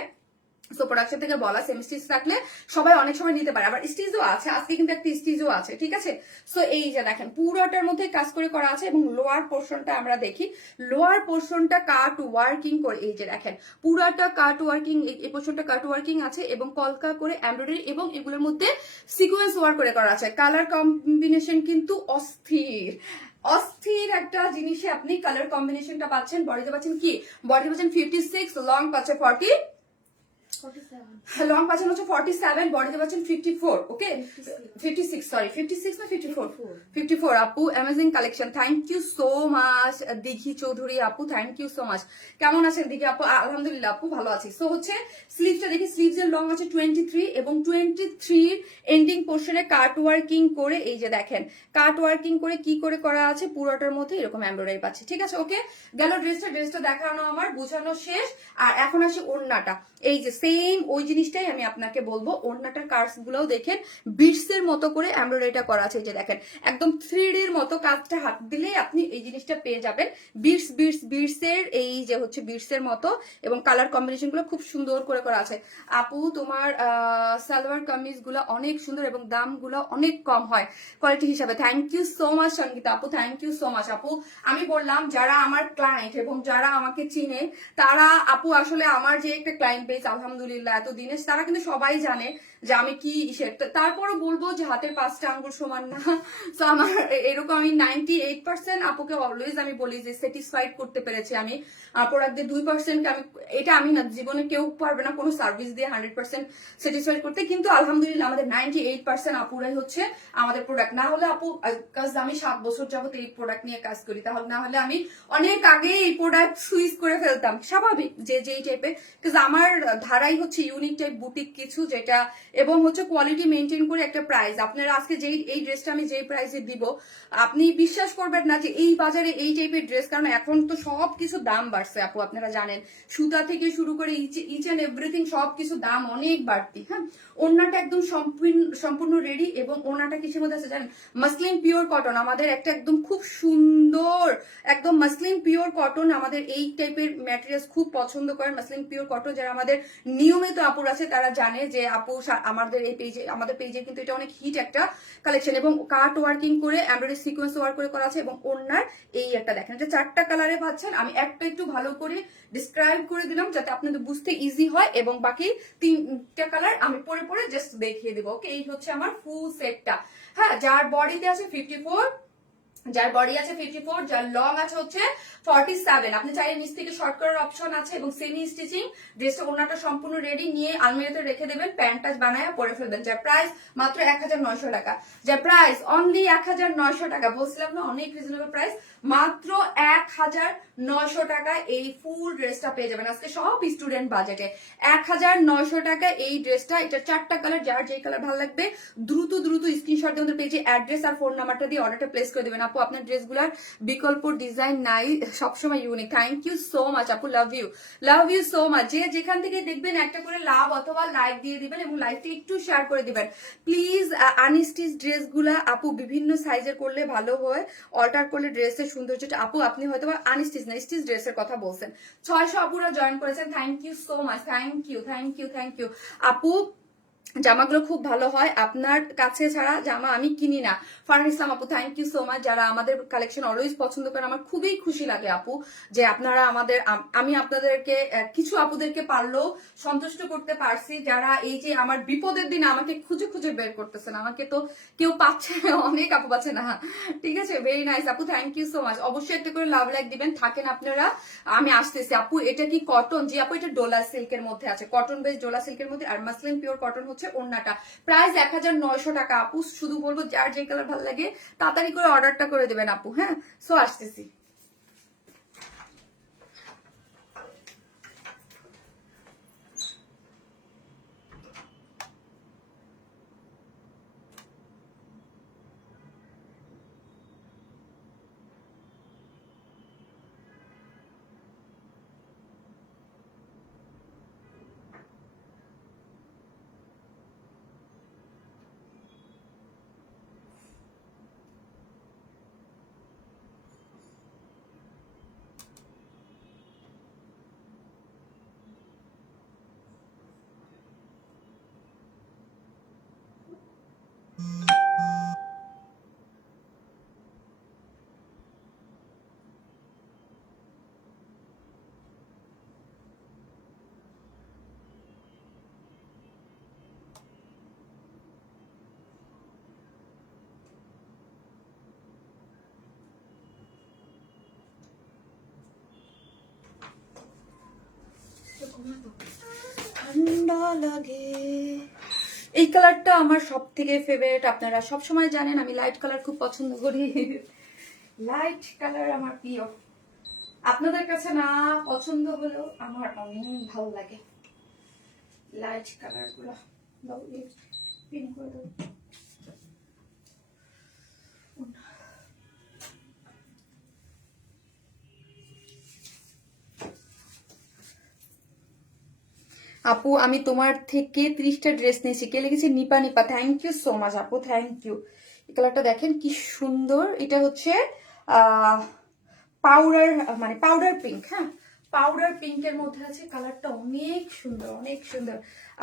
সো প্রোডাকশন থেকে বলা সেমি স্টিচ রাখলে সবাই অনেক সময় নিতে পারে, আবার স্টিচও আছে, আজকে কিন্তু একটা স্টিচও আছে, ঠিক আছে। সো এই যে দেখেন পুরোটার মধ্যে কাজ করে করা আছে। এবং লোয়ার পোর্শনটা আমরা দেখি, লোয়ার পোর্শনটা কাট ওয়ার্কিং করে, এই যে দেখেন পুরাটা কাট ওয়ার্কিং, এই পোর্শনটা কাট ওয়ার্কিং আছে এবং কলকা করে এমব্রয়ডারি, এবং এগুলোর মধ্যে সিকোয়েন্স ওয়ার্ক করে করা আছে। কালার কম্বিনেশন কিন্তু অস্থির অস্থির একটা জিনিসে আপনি কালার কম্বিনেশনটা পাচ্ছেন। বডিতে পাচ্ছেন কি, বডিতে পাচ্ছেন 56, লং পাচ্ছে 47, লং পাচ্ছেন হচ্ছে 47, বডিতে পাচ্ছেন 54, ওকে 56, সরি 56 না 54 আপু, amazing collection, thank you so much Dighi Chowdhury আপু, থ্যাংক ইউ সো মাচ। কেমন আছেন দিঘি আপু? আলহামদুলিল্লাহ আপু ভালো আছি। সো হচ্ছে স্লিভটা দেখি, স্লিভস এর লং আছে 23 এবং 23 এন্ডিং পোর্শনে কাট ওয়ার্কিং করে, এই যে দেখেন কাট ওয়ার্কিং করে কি করে করা আছে, পুরোটার মধ্যে এরকম এমব্রয়ডারি পাচ্ছি, ঠিক আছে, ওকে। গেল ড্রেসটা দেখানো আমার বোঝানো শেষ। আর এখন আসি ওড়নাটা, এই যে সেম ওই জিনিসটাই আমি আপনাকে বলবো। ওড়নাটার কার্ডস গুলোও দেখেন বিটস এর মতো করে এমব্রয়ডারিটা করা আছে, এই যে দেখেন একদম 3D এর মতো, কাজটা হাত দিলেই আপনি এই জিনিসটা পেয়ে যাবেন। বিটস এর এই যে হচ্ছে বিটস এর মতো, এবং কালার কম্বিনেশন গুলো খুব সুন্দর করে করা আছে। আপু তোমার সালোয়ার কামিজ গুলো অনেক সুন্দর এবং দামগুলো অনেক কম হয় কোয়ালিটি হিসাবে, thank you so much Sangita আপু, থ্যাংক ইউ সো মাচ আপু। আমি বললাম যারা আমার ক্লায়েন্ট এবং যারা আমাকে চিনে তারা আপু আসলে আমার যে একটা ক্লায়েন্ট বেস আলহামদুলিল্লাহ এতদিনে, তারা কিন্তু সবাই জানে যে আমি কি তারপরও বলবো যে হাতের 5টা আঙ্গুল সমান না। তো আমার এরকম আমি 98% আপুকে অলওয়েজ আমি বলি যে স্যাটিসফাইড করতে পেরেছি আমি প্রোডাক্ট দিয়ে। 2% আমি, এটা আমি না, জীবনে কেউ পারবে না কোনো সার্ভিস দিয়ে 100% স্যাটিসফাইড করতে, কিন্তু আলহামদুলিল্লাহ আমাদের 98% আপুরাই হচ্ছে আমাদের প্রোডাক্ট। না হলে আপু, কাজ আমি 7 বছর যাবত এই প্রোডাক্ট নিয়ে কাজ করি, তাহলে না হলে আমি অনেক আগে এই প্রোডাক্ট সুইচ করে ফেলতাম, স্বাভাবিক যেই টাইপের, কাজ আমার ধারাই হচ্ছে ইউনিক টাইপ বুটিক কিছু, যেটা এবং হচ্ছে কোয়ালিটি মেনটেন করে একটা প্রাইস। আপনারা আজকে এই ড্রেসটা আমি যেই প্রাইসে দিব, আপনি বিশ্বাস করবেন না যে এই বাজারে এই টাইপের ড্রেস, কারণ এখন তো সব কিছু দাম বাড়ছে আপু, আপনারা জানেন, সুতা থেকে শুরু করে ইচ এন্ড এভরিথিং সবকিছু দাম অনেক বাড়তি। হ্যাঁ, ওড়নাটা একদম সম্পূর্ণ রেডি, এবং ওড়নাটা কিসের মধ্যে আছে জানেন? মাসলিন পিওর কটন, আমাদের একটা একদম খুব সুন্দর একদম মাসলিন পিওর কটন, আমাদের এই টাইপের ম্যাটেরিয়ালস খুব পছন্দ করেন। মাসলিন পিওর কটন যারা আমাদের নিয়মিত আপুর আছে তারা জানে যে আপু আমাদের এই পেজে, আমাদের পেজে কিন্তু এটা অনেক হিট একটা কালেকশন, এবং কাট ওয়ার্কিং করে এমব্রয়ডারি সিকোয়েন্স ওয়ার্ক করে করা আছে, এবং ওড়নার এই একটা দেখেন, এটা 4টা কালারে পাচ্ছেন। আমি একটা একটু ভালো করে ডিসক্রাইব করে দিলাম যাতে আপনাদের বুঝতে ইজি হয়, এবং বাকি 3টা কালার আমি পরে পরে জাস্ট দেখিয়ে দেবো। ওকে, এই হচ্ছে আমার ফুল সেটটা। হ্যাঁ, যার বডিতে আছে 54, যার বডি আছে 54, যার লং আছে হচ্ছে 47। আপনি চাইলে নিচ থেকে শর্ট করার অপশন আছে, এবং সেমি স্টিচিং। ড্রেসটা ওনাটা সম্পূর্ণ রেডি, নিয়ে আলমিরাতে রেখে দেবেন, প্যান্টটা বানায় পরে ফেলবেন। যার প্রাইস মাত্র 1900 টাকা, যার প্রাইস অনলি 1900 টাকা। বলছিলাম না অনেক রিজনেবল প্রাইস, মাত্র 1900 টাকা এই ফুল ড্রেসটা পেয়ে যাবেন আজকে সব স্টুডেন্ট বাজেটে। 1900 টাকা এই ড্রেসটা। এটা 4টা কালার, যার যেই কালার ভালো লাগবে দ্রুত স্ক্রিনশট দিয়ে আমাদের পেজে অ্যাড্রেস আর ফোন নাম্বারটা দিয়ে অর্ডারটা প্লেস করে দেবেন। আপু আপনার ড্রেসগুলোর বিকল্প ডিজাইন নাই, সবসময় unique. Thank you so much আপু, লাভ ইউ সো মাচ। যে যেখান থেকে দেখবেন একটা করে লাভ অথবা লাইক দিয়ে দিবেন, এবং লাইকটা একটু শেয়ার করে দিবেন প্লিজ। আনস্টিচ ড্রেসগুলা আপু বিভিন্ন সাইজের করলে ভালো হয়, অল্টার করলে ড্রেসের সৌন্দর্যটা, আপু আপনি হয়তো আনস্টিচ না স্টিচ ড্রেসের কথা বলছেন। 600 আপুরা জয়েন করেছেন, thank you so much, thank you আপু। জামাগুলো খুব ভালো হয়, আপনার কাছে ছাড়া জামা আমি কিনি না। ফারহান ইসলাম আপু, থ্যাংক ইউ সো মাচ। যারা আমাদের কালেকশন অলওয়েজ পছন্দ করেন, আমার খুবই খুশি লাগে আপু যে আপনারা আমাদের, আমি আপনাদেরকে কিছু আপুদেরকে পারলেও সন্তুষ্ট করতে পারছি, যারা এই যে আমার বিপদের দিনে আমাকে খুঁজে বের করতেছেন। আমাকে তো কেউ পাচ্ছে, অনেক আপু পাচ্ছে না। ঠিক আছে, ভেরি নাইস আপু, থ্যাংক ইউ সো মাচ। অবশ্যই একটা করে লাভ লাইক দিবেন, থাকেন আপনারা, আমি আসতেছি। আপু এটা কি কটন? জি আপু, এটা ডোলা সিল্কের মধ্যে আছে, কটন বেস ডোলা সিল্কের মধ্যে, আর মাসলিন পিওর কটন হচ্ছে ওড়নাটা। প্রাইস 1900 টাকা আপু। শুধু বলবো যার যে কালার ভালো লাগে তাড়াতাড়ি করে অর্ডারটা করে দেবেন আপু। হ্যাঁ, সো আসতেছি। ঠান্ডা লাগে, এই কালারটা আমার সব থেকে ফেভারিট। আপনারা সব সময় জানেন আমি লাইট কালার খুব পছন্দ করি, লাইট কালার আমার প্রিয়। আপনাদের কাছে না পছন্দ হলেও আমার অনেক ভালো লাগে লাইট কালার গুলো। পিন করে দাও। আপু আমি তোমার থেকে 30টা ড্রেস নিয়েছি, কে লিখেছে? Nipa. Thank you so much আপু, থ্যাংক ইউ। এই কালারটা দেখেন কি সুন্দর, এটা হচ্ছে পাউডার, মানে পাউডার পিঙ্ক। হ্যাঁ, পাউডার পিঙ্কের মধ্যে আছে, কালারটা অনেক সুন্দর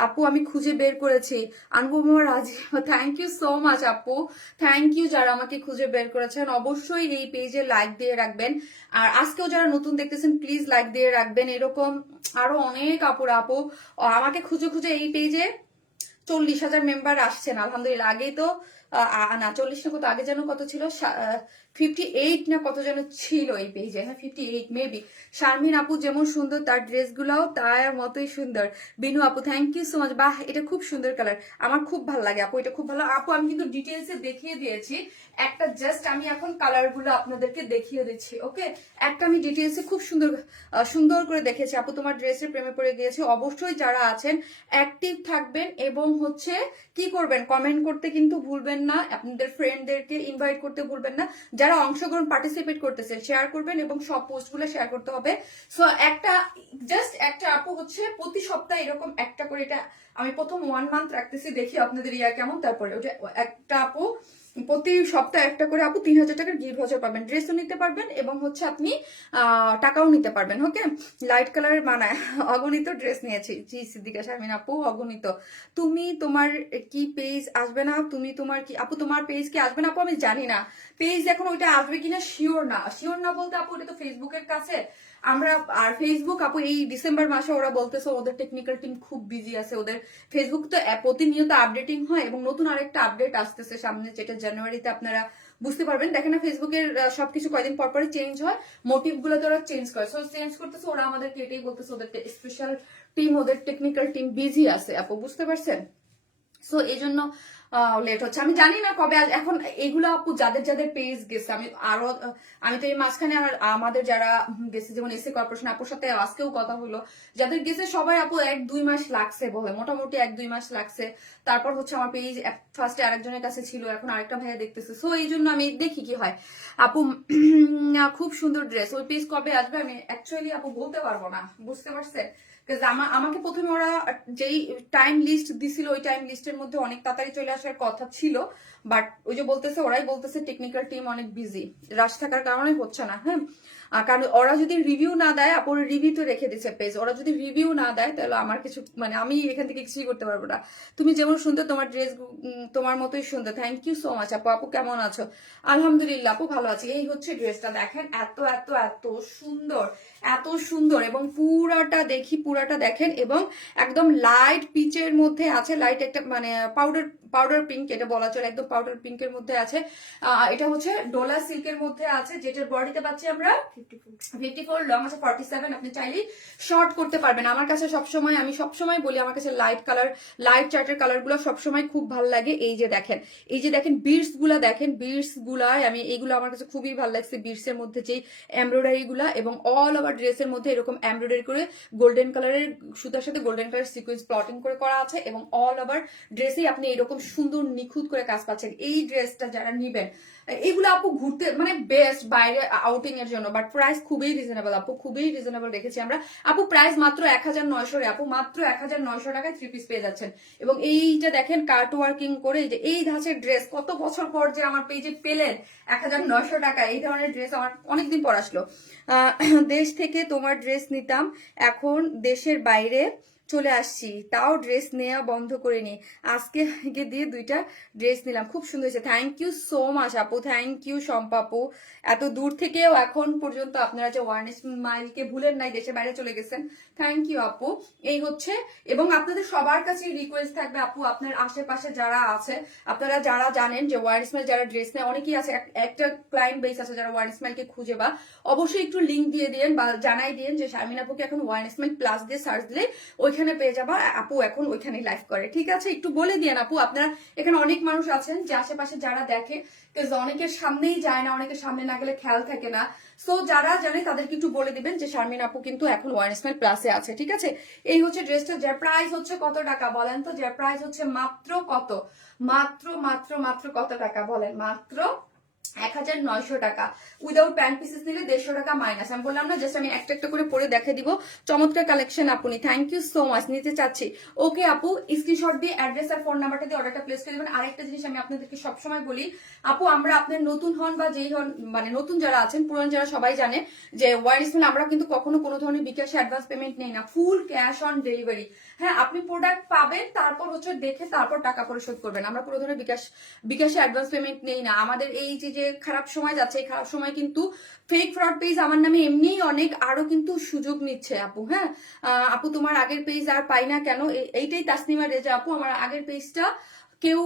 আপু। আমি খুঁজে বের করেছি, আনবুমা রাজি, থ্যাংক ইউ সো মাচ আপু, থ্যাংক ইউ যারা আমাকে খুঁজে বের করেছেন। অবশ্যই এই পেজে লাইক দিয়ে রাখবেন, আর আজকেও যারা নতুন দেখতেছেন প্লিজ লাইক দিয়ে রাখবেন। এরকম আরো অনেক আপু আমাকে খুঁজে এই পেজে 40,000 মেম্বার আসছেন আলহামদুলিল্লাহ। আগেই তো না 40 না কত আগে যেন কত ছিল 58 না কত যেন ছিল এই পেজে, হ্যাঁ 58 মেবি। শারমিন আপু যেমন সুন্দর তার ড্রেসগুলোও তার মতোই সুন্দর। বিনু আপু থ্যাংক ইউ সো মাচ, বাহ এটা খুব সুন্দর কালার, আমার খুব ভালো লাগে আপু, এটা খুব ভালো আপু। আমি কিন্তু ডিটেলসে দেখিয়ে দিয়েছি, একটা জাস্ট আমি এখন কালারগুলো আপনাদেরকে দেখিয়ে দিচ্ছি। ওকে, একটা আমি ডিটেলসে খুব সুন্দর সুন্দর করে দেখেছি আপু, তোমার ড্রেসের প্রেমে পড়ে গিয়েছে। অবশ্যই যারা আছেন অ্যাক্টিভ থাকবেন এবং হচ্ছে কি করবেন, কমেন্ট করতে কিন্তু ভুলবেন না, আপনাদের ফ্রেন্ডদেরকে ইনভাইট করতে ভুলবেন না, যারা অংশগ্রহণ পার্টিসিপেট করতেছেন শেয়ার করবেন এবং সব পোস্টগুলো শেয়ার করতে হবে। সো একটা জাস্ট একটা আপু হচ্ছে প্রতি সপ্তাহে এরকম একটা করে, এটা আমি প্রথম 1 মান্থ রাখতেছি, দেখি আপনাদের ইয়া কেমন, তারপরে ওটা একটা আপু প্রতি সপ্তাহে একটা করে আপু 3,000 টাকার গিফট ভাউচার পাবেন, ড্রেসও নিতে পারবেন এবং হচ্ছে আপনি টাকাও নিতে পারবেন। ওকে, লাইট কালারের মানায় অগণিত ড্রেস নিয়েছি। জি সিদ্দিকা শারমিন আপু অগণিত। তুমি তোমার কি পেজ আসবে না, তুমি তোমার কি আপু তোমার পেজ কি আসবে না আপু, আমি জানি না পেজ এখন ওইটা আসবে কিনা, শিওর না, শিওর না বলতে আপু ওটা তো ফেসবুকের কাছে আমরা, আর ফেসবুক আপু এই ডিসেম্বর মাসে ওরা বলতেছে ওদের টেকনিক্যাল টিম খুব বিজি আছে, ওদের ফেসবুক তো প্রতিনিয়ত আপডেটিং হয় এবং নতুন আরেকটা আপডেট আসতেছে সামনে, যেটা জানুয়ারিতে আপনারা বুঝতে পারবেন। দেখেন না ফেসবুকের সবকিছু কয়দিন পর পরই চেঞ্জ হয়, মোটিভ গুলো তো ওরা চেঞ্জ করে, সো চেঞ্জ করতেছে ওরা, আমাদেরকে এটাই বলতেছে ওদের স্পেশাল টিম, ওদের টেকনিক্যাল টিম বিজি আছে আপু, বুঝতে পারছেন। সো এই জন্য লেট হচ্ছে, আমি জানি না কবে এখন এগুলো আপু যাদের যাদের পেজ গেছে, আমি তো এই মাঝখানে আমাদের যারা গেছে যেমন এসএ কর্পোরেশন আপুর সাথে আজকেও কথা হলো, যাদের গেছে সবাই আপু 1-2 মাস লাগছে বলে, মোটামুটি 1-2 মাস লাগছে। তারপর হচ্ছে আমার পেজ ফার্স্টে আরেকজনের কাছে ছিল, এখন আরেকটা ভাইয়া দেখতেছে, সো এই জন্য আমি দেখি কি হয়। আপু খুব সুন্দর ড্রেস, ওই পেজ কবে আসবে আমি অ্যাকচুয়ালি আপু বলতে পারবো না, বুঝতে পারছেন। আমাকে প্রথমে ওরা যেই টাইম লিস্ট দিছিল ওই টাইম লিস্টের মধ্যে অনেক তাড়াতাড়ি চলে আসার কথা ছিল, বাট ওই যে বলতেছে ওরাই বলতেছে টেকনিক্যাল টিম অনেক বিজি, রাশ থাকার কারণে হচ্ছে না। হ্যাঁ, কারণ ওরা যদি রিভিউ না দেয়, আপুর রিভিউ তো রেখে দিচ্ছে পেজ, ওরা যদি রিভিউ না দেয় তাহলে আমার কিছু মানে আমি এখান থেকে কিছুই করতে পারবো না। তুমি যেমন সুন্দর, তোমার ড্রেস তোমার মতোই সুন্দর, থ্যাংক ইউ সো মাচ আপু। আপু কেমন আছো? আলহামদুলিল্লাহ আপু ভালো আছি। এই হচ্ছে ড্রেসটা দেখেন, এত এত এত সুন্দর, এত সুন্দর এবং পুরাটা দেখি, পুরাটা দেখেন এবং একদম লাইট পিচের মধ্যে আছে, লাইট একটা মানে পাউডার পিঙ্ক এটা বলা চলে, একদম পাউডার পিঙ্কের মধ্যে আছে। এটা হচ্ছে ডোলা সিল্কের মধ্যে আছে, যেটার বডিতে পাচ্ছি আমরা 54, লং আছে 47। আপনি চাইলেই শর্ট করতে পারবেন। আমার কাছে সবসময়, আমি সবসময় বলি আমার কাছে লাইট কালার, লাইট চার্টের কালার গুলো সবসময় খুব ভালো লাগে। এই যে দেখেন, এই যে দেখেন বিটস গুলা, দেখেন বিটস গুলায় আমি এইগুলো আমার কাছে খুবই ভালো লাগছে, বিটস এর মধ্যে যে এমব্রয়ডারি গুলা এবং অল ওভার ড্রেসের মধ্যে এরকম এমব্রয়ডারি করে গোল্ডেন কালারের সুতার সাথে গোল্ডেন কালার সিকোয়েন্স প্লটিং করে করা আছে এবং অল ওভার ড্রেসেই আপনি এরকম সুন্দর নিখুঁত করে কাজ পাচ্ছেন। এই ড্রেসটা যারা নিবেন, এগুলো আপু ঘুরতে মানে বেস্ট বাইরে আউটিং এর জন্য, বাট প্রাইস খুবই রিজনেবল আপু, খুবই রিজনেবল রেখেছি আমরা আপু। প্রাইস মাত্র 1,900 আপু, মাত্র 1,900 টাকায় 3 পিস পেয়ে যাচ্ছেন। এবং এইটা দেখেন কার্ট ওয়ার্কিং করে, যে এই ধাঁচের ড্রেস কত বছর পর যে আমার পেজে পেলেন 1,900 টাকা, এই ধরনের ড্রেস আমার অনেকদিন পর আসলো। দেশ থেকে তোমার ড্রেস নিতাম, এখন দেশের বাইরে চলে আসছি, তাও ড্রেস নেওয়া বন্ধ করিনি, আজকে দিয়ে 2টা ড্রেস নিলাম, খুব সুন্দর হয়েছে। থ্যাংক ইউ সো মাচ আপু, থ্যাংক ইউ শম্পা আপু। এত দূর থেকেও এখন পর্যন্ত আপনারা যে ওয়ার্নেস মাইলকে ভুলেন নাই, দেশের বাইরে চলে গেছেন, থ্যাংক ইউ আপু। এই হচ্ছে, এবং আপনাদের সবার কাছে রিকোয়েস্ট থাকবে আপু, আপনার আশেপাশে যারা আছে, আপনারা যারা জানেন যে ওয়ার্নেস মাইল যারা ড্রেস নেয়, অনেকেই আছে, একটা ক্লায়েন্ট বেস আছে যারা ওয়ার্নেস মাইলকে খুঁজে, বা অবশ্যই একটু লিঙ্ক দিয়ে দিন বা জানাই দিন যে শারমিন আপুকে এখন ওয়ার্নেস মাইল প্লাস দিয়ে সার্চ দিলে ওইখানে পেয়ে যাবা, আপু এখন ওইখানে লাইভ করে, ঠিক আছে? একটু বলে দিয়েন আপু, আপনারা এখানে অনেক মানুষ আছেন যে আশেপাশে যারা দেখে, অনেকের সামনেই যায় না, অনেকের সামনে না গেলে খেয়াল থাকে না, সো যারা জানে তাদেরকে একটু বলে দিবেন যে শারমিন আপু কিন্তু এখন ওয়ার্নেস মাইল প্লাসে আছে, ঠিক আছে? এই হচ্ছে ড্রেসটা, যার প্রাইস হচ্ছে কত টাকা বলেন তো, যার প্রাইস হচ্ছে মাত্র কত, মাত্র মাত্র মাত্র কত টাকা বলেন, মাত্র 1,900 টাকা। উইদাউট প্যান্ট পিসেস নিলে 150 টাকা মাইনাস। আমি বললাম না, জাস্ট আমি একটা একটা করে পরে দেখে দিব। চমৎকার কালেকশন আপনি, থ্যাংক ইউ সো মাচ, নিতে চাচ্ছি। ওকে আপু, স্ক্রিনশট দিয়ে অ্যাড্রেস আর ফোন নাম্বারটা দিয়ে অর্ডারটা প্লেস করে দেবেন। আরেকটা জিনিস আমি আপনাদেরকে সবসময় বলি আপু, আমরা আপনার নতুন হন বা যেই হন, মানে নতুন যারা আছেন, পুরান যারা সবাই জানে যে ওয়ার্নেস মাইল আমরা কিন্তু কখনো কোনো ধরনের বিকাশে অ্যাডভান্স পেমেন্ট নেই না, ফুল ক্যাশ অন ডেলিভারি। হ্যাঁ, আপনি প্রোডাক্ট পাবেন, তারপর হচ্ছে দেখে তারপর টাকা পরিশোধ করবেন। আমরা কোনো ধরনের বিকাশে অ্যাডভান্স পেমেন্ট নেই না। আমাদের এই যে খারাপ সময় যাচ্ছে, এই খারাপ সময় কিন্তু ফেক ফ্রড পেজ আমার নামে এমনিই অনেক আরো কিন্তু সুযোগ নিচ্ছে আপু। হ্যাঁ আপু, তোমার আগের পেজ আর পাই না কেন, এইটাই তাসনিমা রেজা আপু। আমার আগের পেজটা কেউ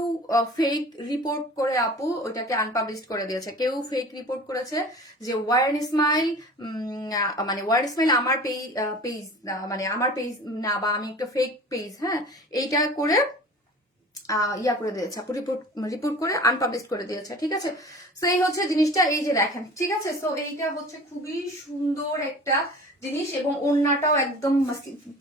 ফেক রিপোর্ট করে আপু ওইটাকে আনপাবলিশ করে দিয়েছে। কেউ ফেক রিপোর্ট করেছে যে ওয়ারেন ইসমাইল, মানে ওয়ারেন ইসমাইল আমার পেজ মানে আমার পেজ না, বা আমি একটা ফেক পেজ, হ্যাঁ এইটা করে ইয়া করে দিয়েছে আপু, রিপোর্ট করে আনপাবলিশ করে দিয়েছে। ঠিক আছে, সো এই হচ্ছে জিনিসটা, এই যে দেখেন। ঠিক আছে, সো এইটা হচ্ছে খুবই সুন্দর একটা জিনিস, এবং ওড়নাটাও একদম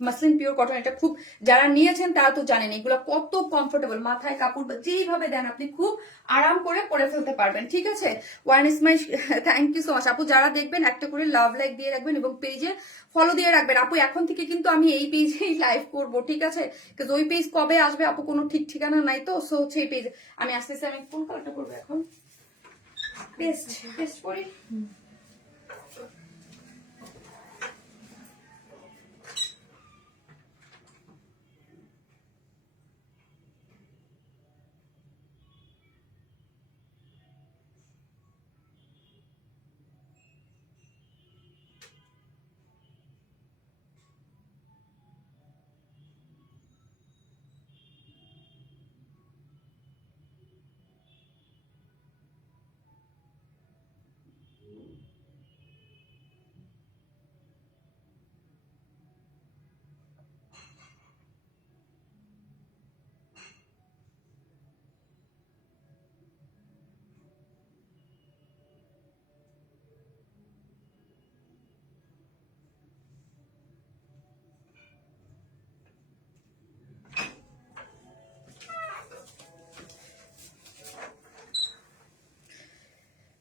মাসলিন পিওর কটন। এটা খুব, যারা নিয়েছেন তারা তো জানেন এগুলো কত কমফোর্টেবল, মাথায় কাপড় যেইভাবে দেন আপনি খুব আরাম করে পরে ফেলতে পারবেন। ঠিক আছে, ওয়ান ইসমাই, থ্যাংক ইউ সো মাচ আপু। যারা দেখবেন একটা করে লাভ লাইক দিয়ে রাখবেন এবং পেজে ফলো দিয়ে রাখবেন আপু। এখন থেকে কিন্তু আমি এই পেজেই লাইভ করব, ঠিক আছে, কিন্তু ওই পেজ কবে আসবে আপু কোনো ঠিক ঠিকানা নাই, তো সো হচ্ছে এই পেজ আমি আস্তে আস্তে, আমি কোন কালারটা করবো এখন, পেস্ট করি।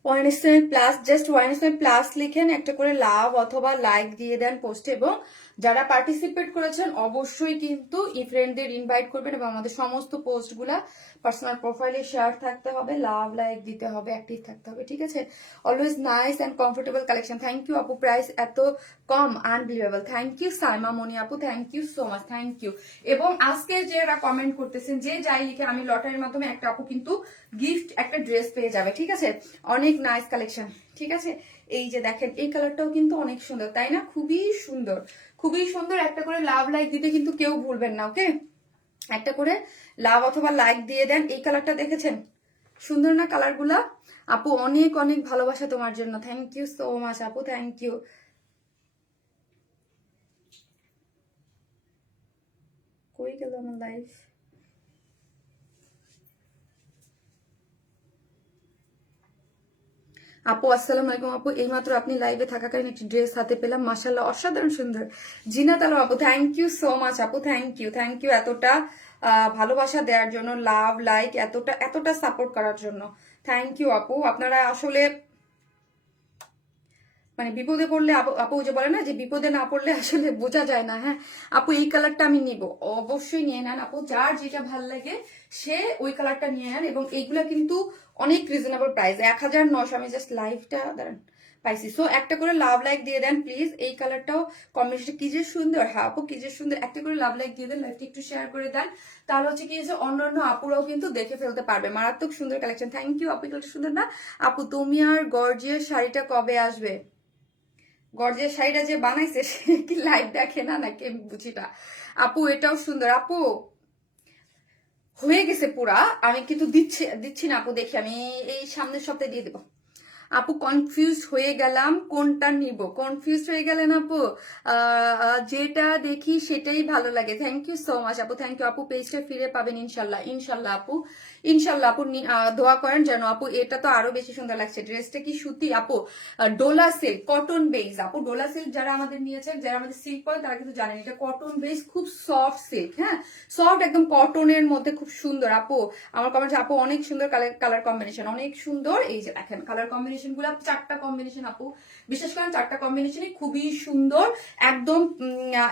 ওয়াইনস্টাইন প্লাস, জাস্ট ওয়াইনস্টাইন প্লাস লিখেন, একটা করে লাভ অথবা লাইক দিয়ে দেন পোস্টে, এবং যারা পার্টিসিপেট করেছেন অবশ্যই কিন্তু ফ্রেন্ডদের ইনভাইট করবেন, এবং আমাদের সমস্ত পোস্টগুলা পার্সোনাল প্রোফাইলে শেয়ার থাকতে হবে, লাভ লাইক দিতে হবে, অ্যাক্টিভ থাকতে হবে। ঠিক আছে, always nice and comfortable collection. Thank you আপু, প্রাইস এত কম, unbelievable. Thank you Saima Moni আপু, thank you so much, thank you. এবং আজকে যারা কমেন্ট করতেছেন, যে যাই লিখে, আমি লটারির মাধ্যমে একটা আপু কিন্তু গিফট একটা ড্রেস পেয়ে যাবে। ঠিক আছে, অনেক নাইস কালেকশন। ঠিক আছে, এই যে দেখেন এই কালারটাও কিন্তু অনেক সুন্দর, তাই না? খুবই সুন্দর, খুবই সুন্দর। একটা করে লাভ লাইক দিতে কিন্তু কেউ ভুলবেন না, ওকে? একটা করে লাভ অথবা লাইক দিয়ে দেন। এই কালারটা দেখেছেন, সুন্দর না কালারগুলা? আপু অনেক অনেক ভালোবাসা তোমার জন্য, থ্যাংক ইউ সো মাচ আপু, থ্যাংক ইউ। কই গেল আমার লাইফ? আপু আসসালামু আলাইকুম আপু, এইমাত্র আপনি লাইভে থাকাকালীন একটি ড্রেস হাতে পেলাম, মাশাআল্লাহ অসাধারণ সুন্দর। জিনাত আলম আপু, থ্যাংক ইউ সো মাচ আপু, থ্যাংক ইউ, থ্যাংক ইউ এতটা ভালোবাসা দেওয়ার জন্য, লাভ লাইক এতটা এতটা সাপোর্ট করার জন্য, থ্যাংক ইউ আপু। আপনারা আসলে মানে বিপদে পড়লে আপু যে বলে না যে বিপদে না পড়লে আসলে বোঝা যায় না। হ্যাঁ আপু, এই কালারটা আমি নিব, অবশ্যই নিয়ে নেন আপু, যার যেটা ভাল লাগে সে ওই কালারটা নিয়ে নেন। এবং এইগুলা কিন্তু অনেক রিজনেবল প্রাইস, 1900। আমি জাস্ট লাইভটা দাঁড়ান পাইছি। সো একটা করে লাভ লাইক দিয়ে দেন প্লিজ। এই কালারটাও কম্বিনেশন কি যে সুন্দর, হ্যাঁ আপু কি যে সুন্দর। একটা করে লাভ লাইক দিয়ে দেন, লাইভটা একটু শেয়ার করে দেন, তাহলে হচ্ছে কি যে অন্যান্য আপুরাও কিন্তু দেখে ফেলতে পারবে। মারাত্মক সুন্দর কালেকশন, থ্যাংক ইউ আপু। কালেকশন সুন্দর না আপু? তুমি আর গর্জিয়াস শাড়িটা কবে আসবে? গর্জিয়াস শাড়িটা যে বানাইছে সে কি লাইভ দেখে না নাকি আমি বুঝিটা। আপু এটাও সুন্দর আপু, হয়ে গেছে পুরা। আমি কিন্তু দিচ্ছি না আপু, দেখি আমি এই সামনের সপ্তাহে দিয়ে দেবো। আপু কনফিউজ হয়ে গেলাম, কোনটা নিব? কনফিউজ হয়ে গেলেন আপু? যেটা দেখি সেটাই ভালো লাগে। থ্যাংক ইউ সো মাচ আপু, থ্যাংক ইউ আপু। পেজটা ফিরে পাবেন ইনশাল্লাহ, ইনশাল্লাহ আপু, ইনশাল্লাহ আপু। দোয়া করেন যেন আপু। এটা তো আরো বেশি সুন্দর লাগছে, ড্রেসটা কি সুতি আপু? ডোলা সিল্ক, কটন বেস আপু। ডোলা সিল্ক যারা আমাদের নিয়েছেন, যারা আমাদের সিল্ক পরে তারা কিন্তু জানেন এটা কটন বেস, খুব সফট সিল্ক। হ্যাঁ সফট একদম কটনের মধ্যে, খুব সুন্দর আপু। আমার কমেন্ট আপু অনেক সুন্দর কালার কম্বিনেশন, অনেক সুন্দর। এই যে দেখেন কালার কম্বিনেশন গুলা, 4টা কম্বিনেশন আপু, বিশেষ করে 4টা কম্বিনেশনই খুবই সুন্দর একদম।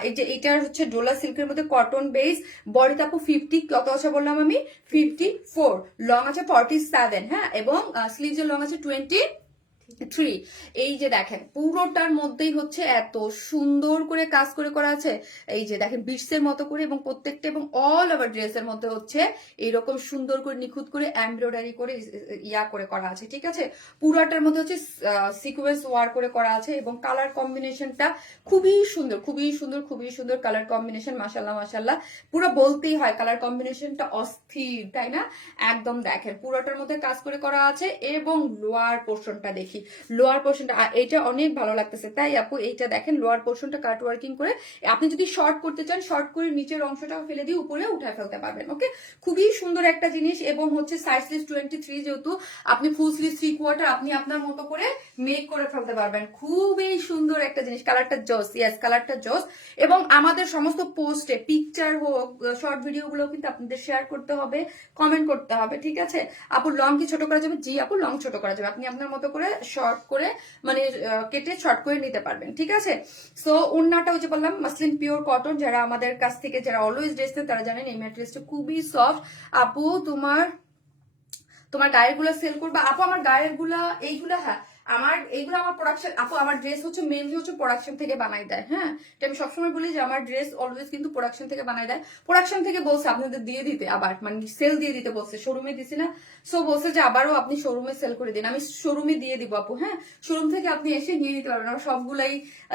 এই যে এটার হচ্ছে ডোলা সিল্কের মধ্যে কটন বেস, বডিতে আপু 50, কত আছে বললাম আমি? 54, লং আছে 47, হ্যাঁ, এবং স্লিভস এর লং আছে 20, থ্রি। এই যে দেখেন পুরোটার মধ্যেই হচ্ছে এত সুন্দর করে কাজ করে করা আছে, এই যে দেখেন বিটসের মতো করে, এবং প্রত্যেকটা এবং অল ওভার ড্রেসের মধ্যে হচ্ছে এইরকম সুন্দর করে নিখুঁত করে এমব্রয়ডারি করে ইয়া করে করা আছে, ঠিক আছে। পুরোটার মধ্যে হচ্ছে সিকোয়েন্স ওয়ার করে করা আছে, এবং কালার কম্বিনেশনটা খুবই সুন্দর, খুবই সুন্দর, খুবই সুন্দর কালার কম্বিনেশন। মাশাল্লাহ মাশাল্লাহ, পুরো বলতেই হয় কালার কম্বিনেশনটা অস্থির, তাই না? একদম দেখেন পুরোটার মধ্যে কাজ করে করা আছে, এবং লোয়ার পোর্শনটা দেখি, লোয়ার পোর্শনটা এটা অনেক ভালো লাগতেছে, তাই আপু এইটা দেখেন লোয়ার পোর্শনটা কাট ওয়ার্কিং করে, আপনি যদি শর্ট করতে চান শর্ট করে নিচের অংশটাও ফেলে দিয়ে উপরে উঠায় ফেলতে পারবেন। ওকে, খুবই সুন্দর একটা জিনিস। এবং হচ্ছে সাইজ স্লিভ 23, যেহেতু আপনি ফুল স্লিভ 3/4 আপনি আপনার মতো করে মেক করে ফেলতে পারবেন। খুবই সুন্দর একটা জিনিস, কালারটা জোস, ইয়েস কালারটা জোস। এবং আমাদের সমস্ত পোস্টে পিকচার হোক, শর্ট ভিডিও গুলো কিন্তু আপনাদের শেয়ার করতে হবে, কমেন্ট করতে হবে, ঠিক আছে। আপু লং কি ছোট করা যাবে? জি আপু, লং ছোট করা যাবে, আপনি আপনার মতো করে শর্ট করে মানে কেটে শর্ট করে নিতে পারবেন, ঠিক আছে। সো ওড়নাটা হচ্ছে বললাম মাসলিন পিওর কটন, যারা আমাদের কাছ থেকে যারা অলওয়েজ ড্রেস নেন তারা জানেন এই ম্যাটেরিয়ালসটা খুবই সফট। আপু তোমার গায়ের গুলা সেল করবা? আপু আমার গায়ের গুলা এইগুলা, হ্যাঁ এইগুলো আমার প্রোডাকশন, আপু আমার ড্রেস হচ্ছে মেনলি হচ্ছে প্রোডাকশন থেকে বানাই দেয়। হ্যাঁ, এটা আমি সবসময় বলি যে আমার ড্রেস অলওয়েজ কিন্তু প্রোডাকশন থেকে বানাই দেয়। প্রোডাকশন থেকে বলছে আপনাদের দিয়ে দিতে, আবার মানে সেল দিয়ে দিতে বলছে, শোরুমে দিছি না, সো বলছে যে আবারও আপনি শোরুমে সেল করে দিন। আমি শোরুমে দিয়ে দিব আপু, হ্যাঁ শোরুম থেকে আপনি এসে নিয়ে নিতে পারবেন, আমার সবগুলাই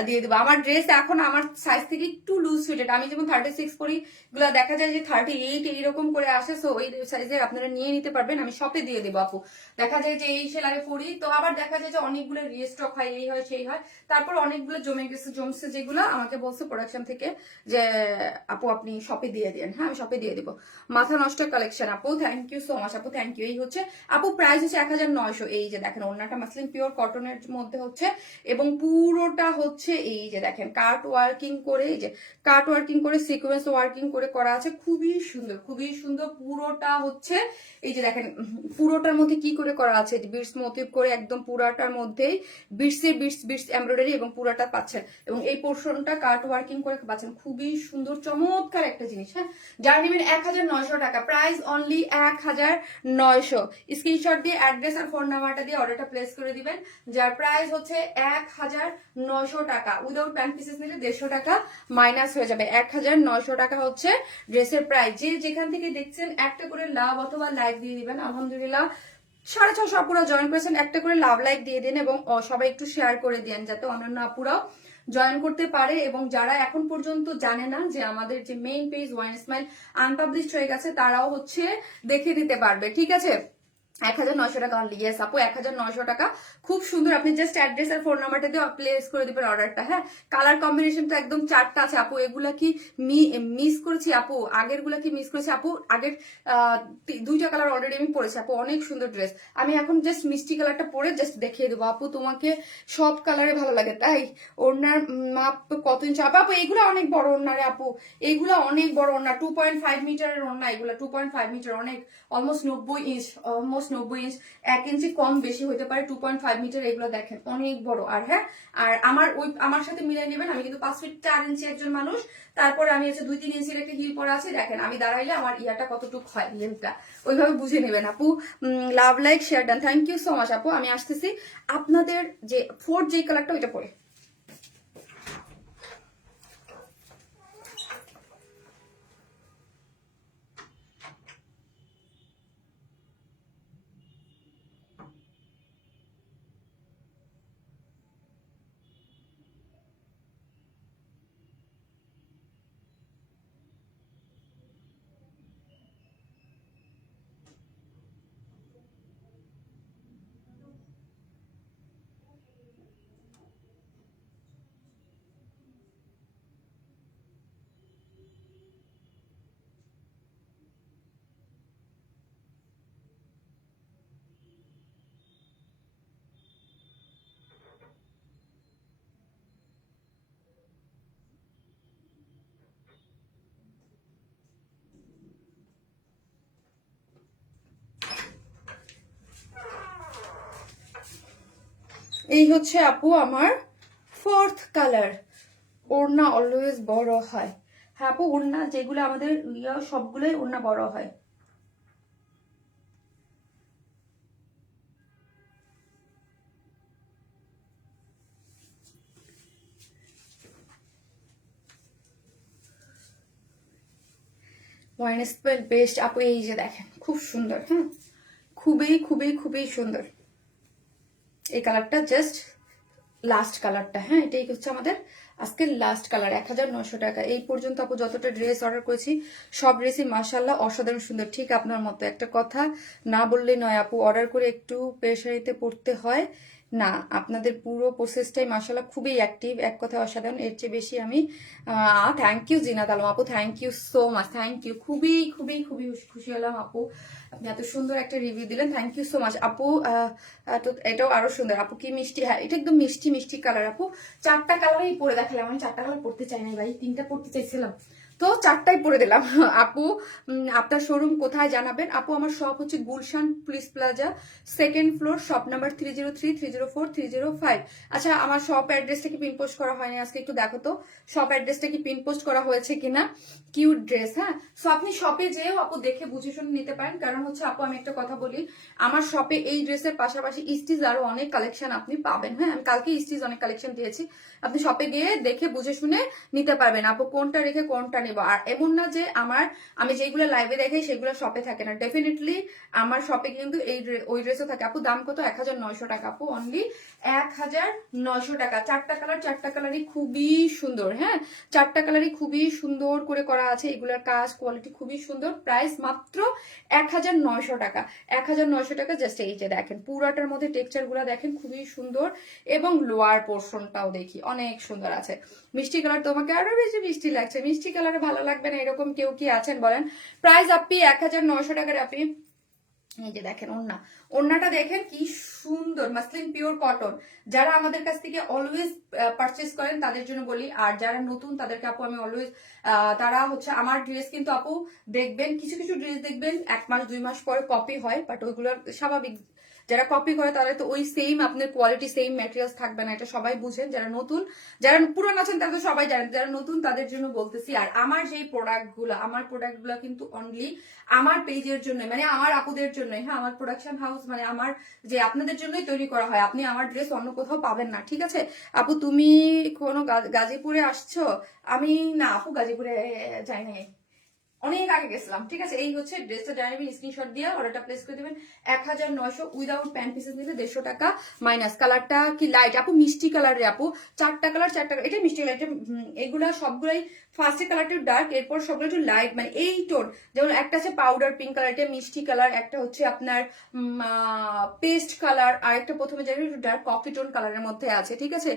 দিয়ে দেবো। আমার ড্রেস এখন আমার সাইজ থেকে একটু লুজ ফিটেড, আমি যেমন 36 পরি, গুলা দেখা যায় যে 38 এইরকম করে আসে, সো ওই সাইজের আপনারা নিয়ে নিতে পারবেন, আমি শপে দিয়ে দেবো আপু। দেখা যায় যে এই সেলাই পরি, তো আবার দেখা যায় যে অনেকগুলো রিস্টক হয়, এই হয় সেই হয়, তারপর অনেকগুলো জমছে যেগুলো আমাকে বলছে প্রোডাকশন থেকে যে আপু আপনি শপে দিয়ে দেন। হ্যাঁ আমি শপে দিয়ে দিব। মাথা নষ্ট কালেকশন আপু, থ্যাংক ইউ সো মাচ আপু, থ্যাংক ইউ। এই হচ্ছে আপু প্রাইস হচ্ছে 1900। এই যে দেখেন ওড়নাটা মাসলিন পিওর কটনের মধ্যে হচ্ছে, এবং পুরোটা হচ্ছে এই যে দেখেন কাট ওয়ার্কিং করে, এই যে কাট ওয়ার্কিং করে সিকোয়েন্স ওয়ার্কিং করে করা আছে, খুবই সুন্দর, খুবই সুন্দর। পুরোটা হচ্ছে এই যে দেখেন পুরোটার মধ্যে কি করে করা আছে, বিটস মোটিভ করে একদম পুরাটার মধ্যেই বিটস এমব্রয়ডারি, এবং পুরাটা পাচ্ছেন, এবং এই পোর্শনটা কাট ওয়ার্কিং করে পাচ্ছেন, খুবই সুন্দর চমৎকার একটা জিনিস। হ্যাঁ, যারা নেবেন 1900 টাকা, প্রাইস অনলি 1900। স্ক্রিনশট দিয়ে অ্যাড্রেস আর ফোন নাম্বারটা দিয়ে অর্ডারটা প্লেস করে দিবেন, যার প্রাইস হচ্ছে 1900 টাকা। উইদাউট প্যান্ট পিসেস নিলে 150 টাকা মাইনাস হয়ে যাবে। 1900 টাকা হচ্ছে ড্রেসের প্রাইস। যে যেখান থেকে দেখছেন একটা করে লাভ অথবা লাইক দিয়ে দিবেন। আলহামদুলিল্লাহ 650 আপুরা জয়েন করেছেন, একটা করে লাভ লাইক দিয়ে দেন, এবং সবাই একটু শেয়ার করে দেন যাতে অন্যান্য আপুরাও জয়েন করতে পারে। এবং যারা এখন পর্যন্ত জানে না যে আমাদের যে main page wine smile unpublished হয়ে গেছে, তারাও হচ্ছে দেখে দিতে পারবে, ঠিক আছে। 1900 টাকা অনলি, ইয়েস আপু 1900 টাকা। খুব সুন্দর, আপনি জাস্ট অ্যাড্রেস আর ফোন নাম্বারটা দিয়ে প্লেস করে দিবেন অর্ডারটা। হ্যাঁ, কালার কম্বিনেশন তো একদম 4টা আছে আপু, এগুলা কি মিস করেছি আপু? আগের গুলা কি মিস করেছি আপু? আগের 2টা কালার অলরেডি আমি পরেছি আপু, অনেক সুন্দর ড্রেস। আমি এখন জাস্ট মিষ্টি কালারটা পরে জাস্ট দেখিয়ে দেবো আপু, তোমাকে সব কালারে ভালো লাগে তাই। ওড়নার মাপ কত ইঞ্চ আপু? এগুলো অনেক বড় ওড়না রে আপু, এগুলো অনেক বড় ওড়না, 2.5 মিটারের ওড়না এগুলো, 2.5 মিটার, অনেক অলমোস্ট 90 ইঞ্চ, অলমোস্ট 90 ইঞ্চ, 1 ইঞ্চি কম বেশি হতে পারে, 2.5 মিটার, এগুলো দেখেন অনেক বড়। আর হ্যাঁ, আর আমার সাথে মিলাই নেবেন, আমি কিন্তু 5 ফিট 4 ইঞ্চি একজন মানুষ, তারপরে আমি হচ্ছে 2-3 ইঞ্চির একটা হিল পরা আছে, দেখেন আমি দাঁড়াইলে আমার ইয়াটা কতটুকু হয়, লেন্থটা ওইভাবে বুঝে নেবেন আপু। Love like share done, thank you so much আপু। আমি আসতেছি আপনাদের যে 4 যে কালারটা ওইটা পরে। এই হচ্ছে আপু আমার 4th কালার। ওড়না অলওয়েজ বড় হয়। হ্যাঁ আপু, ওড়না যেগুলো আমাদের সবগুলোই ওড়না বড় হয়। ওয়াইন স্পেল বেস্ট আপু, এই যে দেখেন খুব সুন্দর। হ্যাঁ, খুবই খুবই খুবই সুন্দর এই কালারটা, জাস্ট লাস্ট কালারটা। হ্যাঁ, এটাই হচ্ছে আমাদের আজকে লাস্ট কালার। 1900 টাকা। এই পর্যন্ত আপু যতটা ড্রেস অর্ডার করেছি সব ড্রেসই মাশাআল্লাহ অসাধারণ সুন্দর। ঠিক আপনার মতো একটা কথা না বললেই নয় আপু, অর্ডার করে একটু পেরেশানিতে পড়তে হয় না। আপনাদের পুরো প্রসেসটাই মাশাআল্লাহ খুবই অ্যাক্টিভ, এক কথায় অসাধারণ। এর চেয়ে বেশি আমি থ্যাংক ইউ জিনাত আলম আপু, thank you so much, thank you. খুবই খুবই খুবই খুশি হলাম আপু, আপনি এত সুন্দর একটা রিভিউ দিলেন, থ্যাংক ইউ সো মাচ আপু। তো এটাও আরো সুন্দর আপু, কি মিষ্টি। হ্যাঁ, এটা একদম মিষ্টি মিষ্টি কালার আপু। 4টা কালারই পরে দেখালাম, আমি 4টা কালার পড়তে চাই না ভাই, 3টা পড়তে চাইছিলাম, তো 4টাই পরে দিলাম। আপু আপনার শোরুম কোথায় জানাবেন? আপু আমার শপ হচ্ছে Gulshan police plaza, 2nd floor, shop number 303, 304, 305। আচ্ছা, আমার শপ অ্যাড্রেসটা কি পিন পোস্ট করা হয়নি আজকে? একটু দেখো তো শপ অ্যাড্রেসটা কি পিন পোস্ট করা হয়েছে কিনা। Cute dress. হ্যাঁ, সো আপনি শপে যেও আপু দেখে বুঝে শুনে নিতে পারেন। কারণ হচ্ছে আপু আমি একটা কথা বলি, আমার শপে এই ড্রেসের পাশাপাশি স্টিচ আরো অনেক কালেকশন আপনি পাবেন। হ্যাঁ, আমি কালকে স্টিচ অনেক কালেকশন দিয়েছি, আপনি শপে গিয়ে দেখে বুঝে শুনে নিতে পারবেন আপু, কোনটা রেখে কোনটা নেব। আর এমন না যে আমি যেগুলো লাইভে দেখাই সেগুলো শপে থাকে না, ডেফিনেটলি আমার শপে কিন্তু ওই ড্রেসও থাকে আপু। দাম কত? 1900 টাকা আপু, অনলি 1900 টাকা। 4টা কালার, 4টা কালারই খুবই সুন্দর। হ্যাঁ, 4টা কালারই খুবই সুন্দর করে করা আছে, এগুলোর কাজ কোয়ালিটি খুবই সুন্দর। প্রাইস মাত্র 1900 টাকা, 1900 টাকা। জাস্ট এই যে দেখেন পুরাটার মধ্যে টেক্সচার গুলা দেখেন খুবই সুন্দর, এবং লোয়ার পোর্শনটাও দেখি অনেক সুন্দর আছে। মিষ্টি কালার তোমাকে আরো বেশি মিষ্টি লাগছে, মিষ্টি কালারে ভালো লাগবে না এরকম কেউ কি আছেন বলেন? প্রাইস আপনি 1900 টাকার। আপনি এই যে দেখেন ওড়নাটা দেখেন কি সুন্দর, মাসলিন পিওর কটন। যারা আমাদের কাছ থেকে অলওয়েজ পারচেস করেন তাদের জন্য বলি, আর যারা নতুন তাদেরকে আপু আমি অলওয়েজ, তারা হচ্ছে আমার ড্রেস কিন্তু আপু দেখবেন, কিছু কিছু ড্রেস দেখবেন 1 মাস 2 মাস পরে কপি হয়, বাট ওইগুলো স্বাভাবিক। যারা কপি করে তারা তো ওই সেম আপনার কোয়ালিটি সেম ম্যাটেরিয়ালস থাকবে না, এটা সবাই বুঝেন। যারা নতুন, যারা পুরান আছেন তারা তো সবাই জানেন, যারা নতুন তাদের জন্য বলতেছি। আর আমার যেই আমার প্রোডাক্টগুলো কিন্তু অনলি আমার পেজের জন্য, মানে আমার আপুদের জন্য। হ্যাঁ, আমার প্রোডাকশন হাউস মানে আমার যে আপনাদের জন্যই তৈরি করা হয়। আপনি আমার ড্রেস অন্য কোথাও পাবেন না, ঠিক আছে আপু? তুমি কোনো গাজীপুরে আসছো? আমি না আপু, গাজীপুরে যাই নাই, অনেক আগে গেছিলাম, ঠিক আছে। এই হচ্ছে ড্রেসটা, জানাবেন স্ক্রিনশট দিয়ে অর্ডারটা প্লেস করে দেবেন। 1900 উইদাউট প্যান্ট পিসেস নিলে 150 টাকা মাইনাস। কালারটা কি লাইট আপু? মিষ্টি কালারের আপু, 4টা কালার, 4টা এটা মিষ্টি কালার। এগুলা সবগুলাই ফার্স্টের কালারটা ডার্ক, এরপর সবগুলো একটু লাইট, মানে এই টোন। যেমন একটা আছে পাউডার পিঙ্ক কালার, এটা মিষ্টি কালার, একটা হচ্ছে আপনার পেস্ট কালার, আর একটা প্রথমে যেটা একটু ডার্ক কফি টোন কালারের মধ্যে আছে, ঠিক আছে।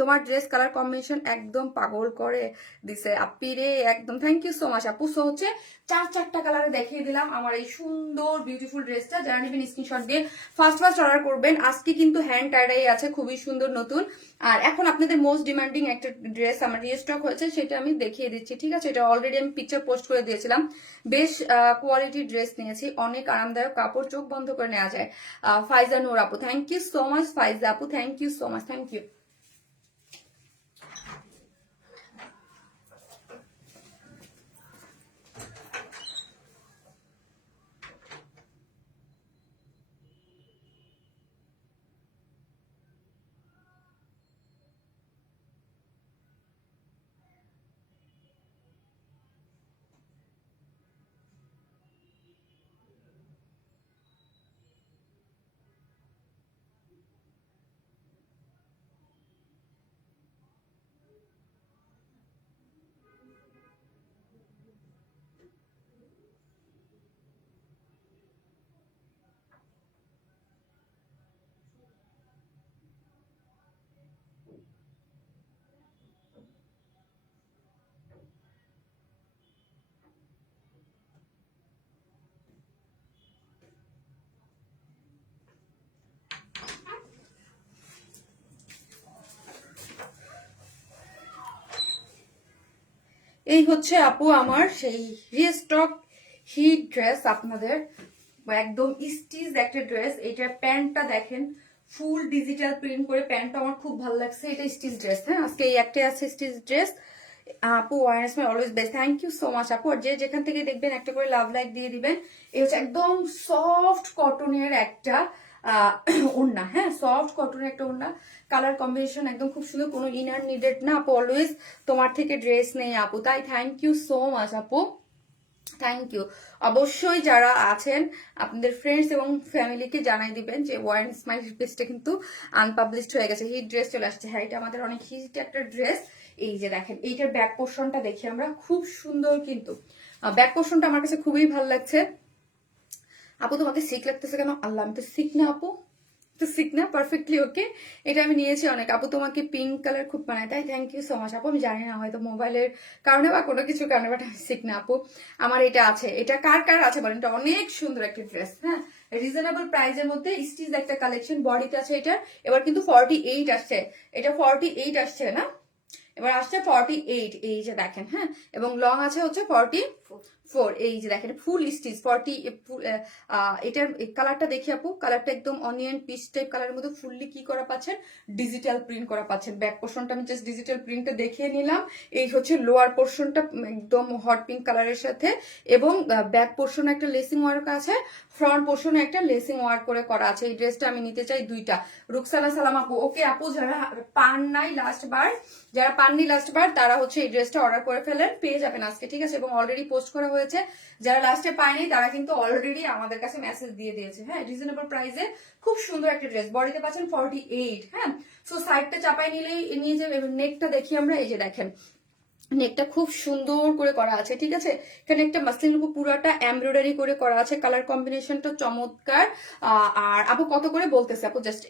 তোমার ড্রেস কালার কম্বিনেশন একদম পাগল করে দিছে আপি রে, একদম থ্যাংক ইউ সো মাচ আপু। সো হচ্ছে 4টা কালারে দেখিয়ে দিলাম আমার এই সুন্দর বিউটিফুল ড্রেসটা। যারা নেবেন স্ক্রিনশট দিয়ে ফার্স্ট অর্ডার করবেন। আজকে কিন্তু হ্যান্ড টাইডাই আছে, খুবই সুন্দর নতুন। আর এখন আপনাদের মোস্ট ডিমান্ডিং একটা ড্রেস আমার রিস্টক হয়েছে, সেটা আমি দেখিয়ে দিচ্ছি, ঠিক আছে। এটা অলরেডি আমি পিকচার পোস্ট করে দিয়েছিলাম। বেশ কোয়ালিটি ড্রেস নিয়েছি, অনেক আরামদায়ক কাপড়, চোখ বন্ধ করে নেওয়া যায়। ফাইজা নূর আপু, thank you so much. Faiza আপু, thank you so much, thank you. এই হচ্ছে আপু আমার সেই রিস্টক হিট ড্রেস, আপনাদের একদম স্টিচ একটা ড্রেস। এটার প্যান্টটা দেখেন ফুল ডিজিটাল প্রিন্ট করে, প্যান্টটা আমার খুব ভালো লাগছে। এটা স্টিচ ড্রেস। হ্যাঁ, আজকে এই একটাই আছে স্টিচ ড্রেস আপু। ওয়ারনেস my always best, thank you so much আপু। আর যে যেখান থেকে দেখবেন একটা করে লাভ লাইক দিয়ে দিবেন। এই হচ্ছে একদম সফট কটনের একটা ওড়না। হ্যাঁ, সফট কটনের একটা ওড়না, কালার কম্বিনেশন একদম খুব সুন্দর, কোনো ইনার নিডেড না আপু। অলওয়েজ তোমার থেকে ড্রেস নেই আপু, তাই থ্যাংক ইউ সো মাচ আপু। Thank you. অবশ্যই যারা আছেন আপনাদের ফ্রেন্ডস এবং ফ্যামিলিকে জানাই দিবেন যে ওয়ান স্মাইল পেজটা কিন্তু আনপাবলিশড হয়ে গেছে, হিট ড্রেস চলে আসছে। হ্যাঁ, এটা আমাদের অনেক হিট একটা ড্রেস। এই যে দেখেন এইটার ব্যাক পোর্শনটা দেখি আমরা, খুব সুন্দর কিন্তু ব্যাক পোর্শনটা আমার কাছে খুবই ভালো লাগছে। আপু তোমাকে সিক লাগতেছে কেন? আল্লাহ, আমি তো সিক না আপু, তো সিক না, পারফেক্টলি ওকে। এটা আমি নিয়েছি অনেক। আপু তোমাকে পিঙ্ক কালার খুব মানায়, তাই থ্যাংক ইউ সো মাচ আপু। আমি জানি না হয়তো মোবাইলের কারণে বা কোনো কিছু কারণে, বাট আমি সিক না আপু। আমার এটা আছে, এটা কার কার আছে বলেন? এটা অনেক সুন্দর একটা ড্রেস, হ্যাঁ, রিজনেবল প্রাইসের মধ্যে স্টিচ একটা কালেকশন, বডিতে আছে এটা। এবার কিন্তু 48 আসছে, এটা 48 আসছে না, এবার আসছে 48, এই যে দেখেন, হ্যাঁ, এবং লং আছে হচ্ছে 44, এই যে দেখেন ফুল স্টিচ 40। এটার কালারটা দেখি আপু, কালারটা একদম অনিয়ন পিচ টাইপ কালারের মধ্যে ফুললি কি করা পাচ্ছেন, ডিজিটাল প্রিন্ট করা পাচ্ছেন। ব্যাক পোর্শনটা আমি জাস্ট ডিজিটাল প্রিন্টটা দেখিয়ে নিলাম। এই হচ্ছে লোয়ার পোর্শনটা একদম হট পিঙ্ক কালারের সাথে, এবং ব্যাক পোর্শনে একটা লেসিং ওয়ার্ক আছে, ফ্রন্ট পোর্শনে একটা লেসিং ওয়ার্ক করে করা আছে। এই ড্রেসটা আমি নিতে চাই দুইটা। রুকসানা সালাম আপু, ওকে আপু, যারা পান নাই লাস্ট বার, যারা পাননি লাস্ট বার তারা হচ্ছে এই ড্রেসটা অর্ডার করে ফেলেন, পেয়ে যাবেন আজকে, ঠিক আছে। এবং অলরেডি পোস্ট করা হয়েছে, যারা লাস্টে পায়নি তারা কিন্তু অলরেডি আমাদের কাছে মেসেজ দিয়ে দিয়েছে। হ্যাঁ, রিজনেবল প্রাইসে খুব সুন্দর একটা ড্রেস, বডিতে পাচ্ছেন 48। হ্যাঁ, সো সাইডটা চাপাই নিলেই নিয়ে যাবে। নেকটা দেখি আমরা, এই যে দেখেন নেকটা খুব সুন্দর করে করা আছে, ঠিক আছে। এখানে একটা মাসলিন উপর পুরাটা এমব্রয়ডারি করে করা আছে, কালার কম্বিনেশনটা চমৎকার। আর আপু কত করে বলতেছে আপু? জাস্ট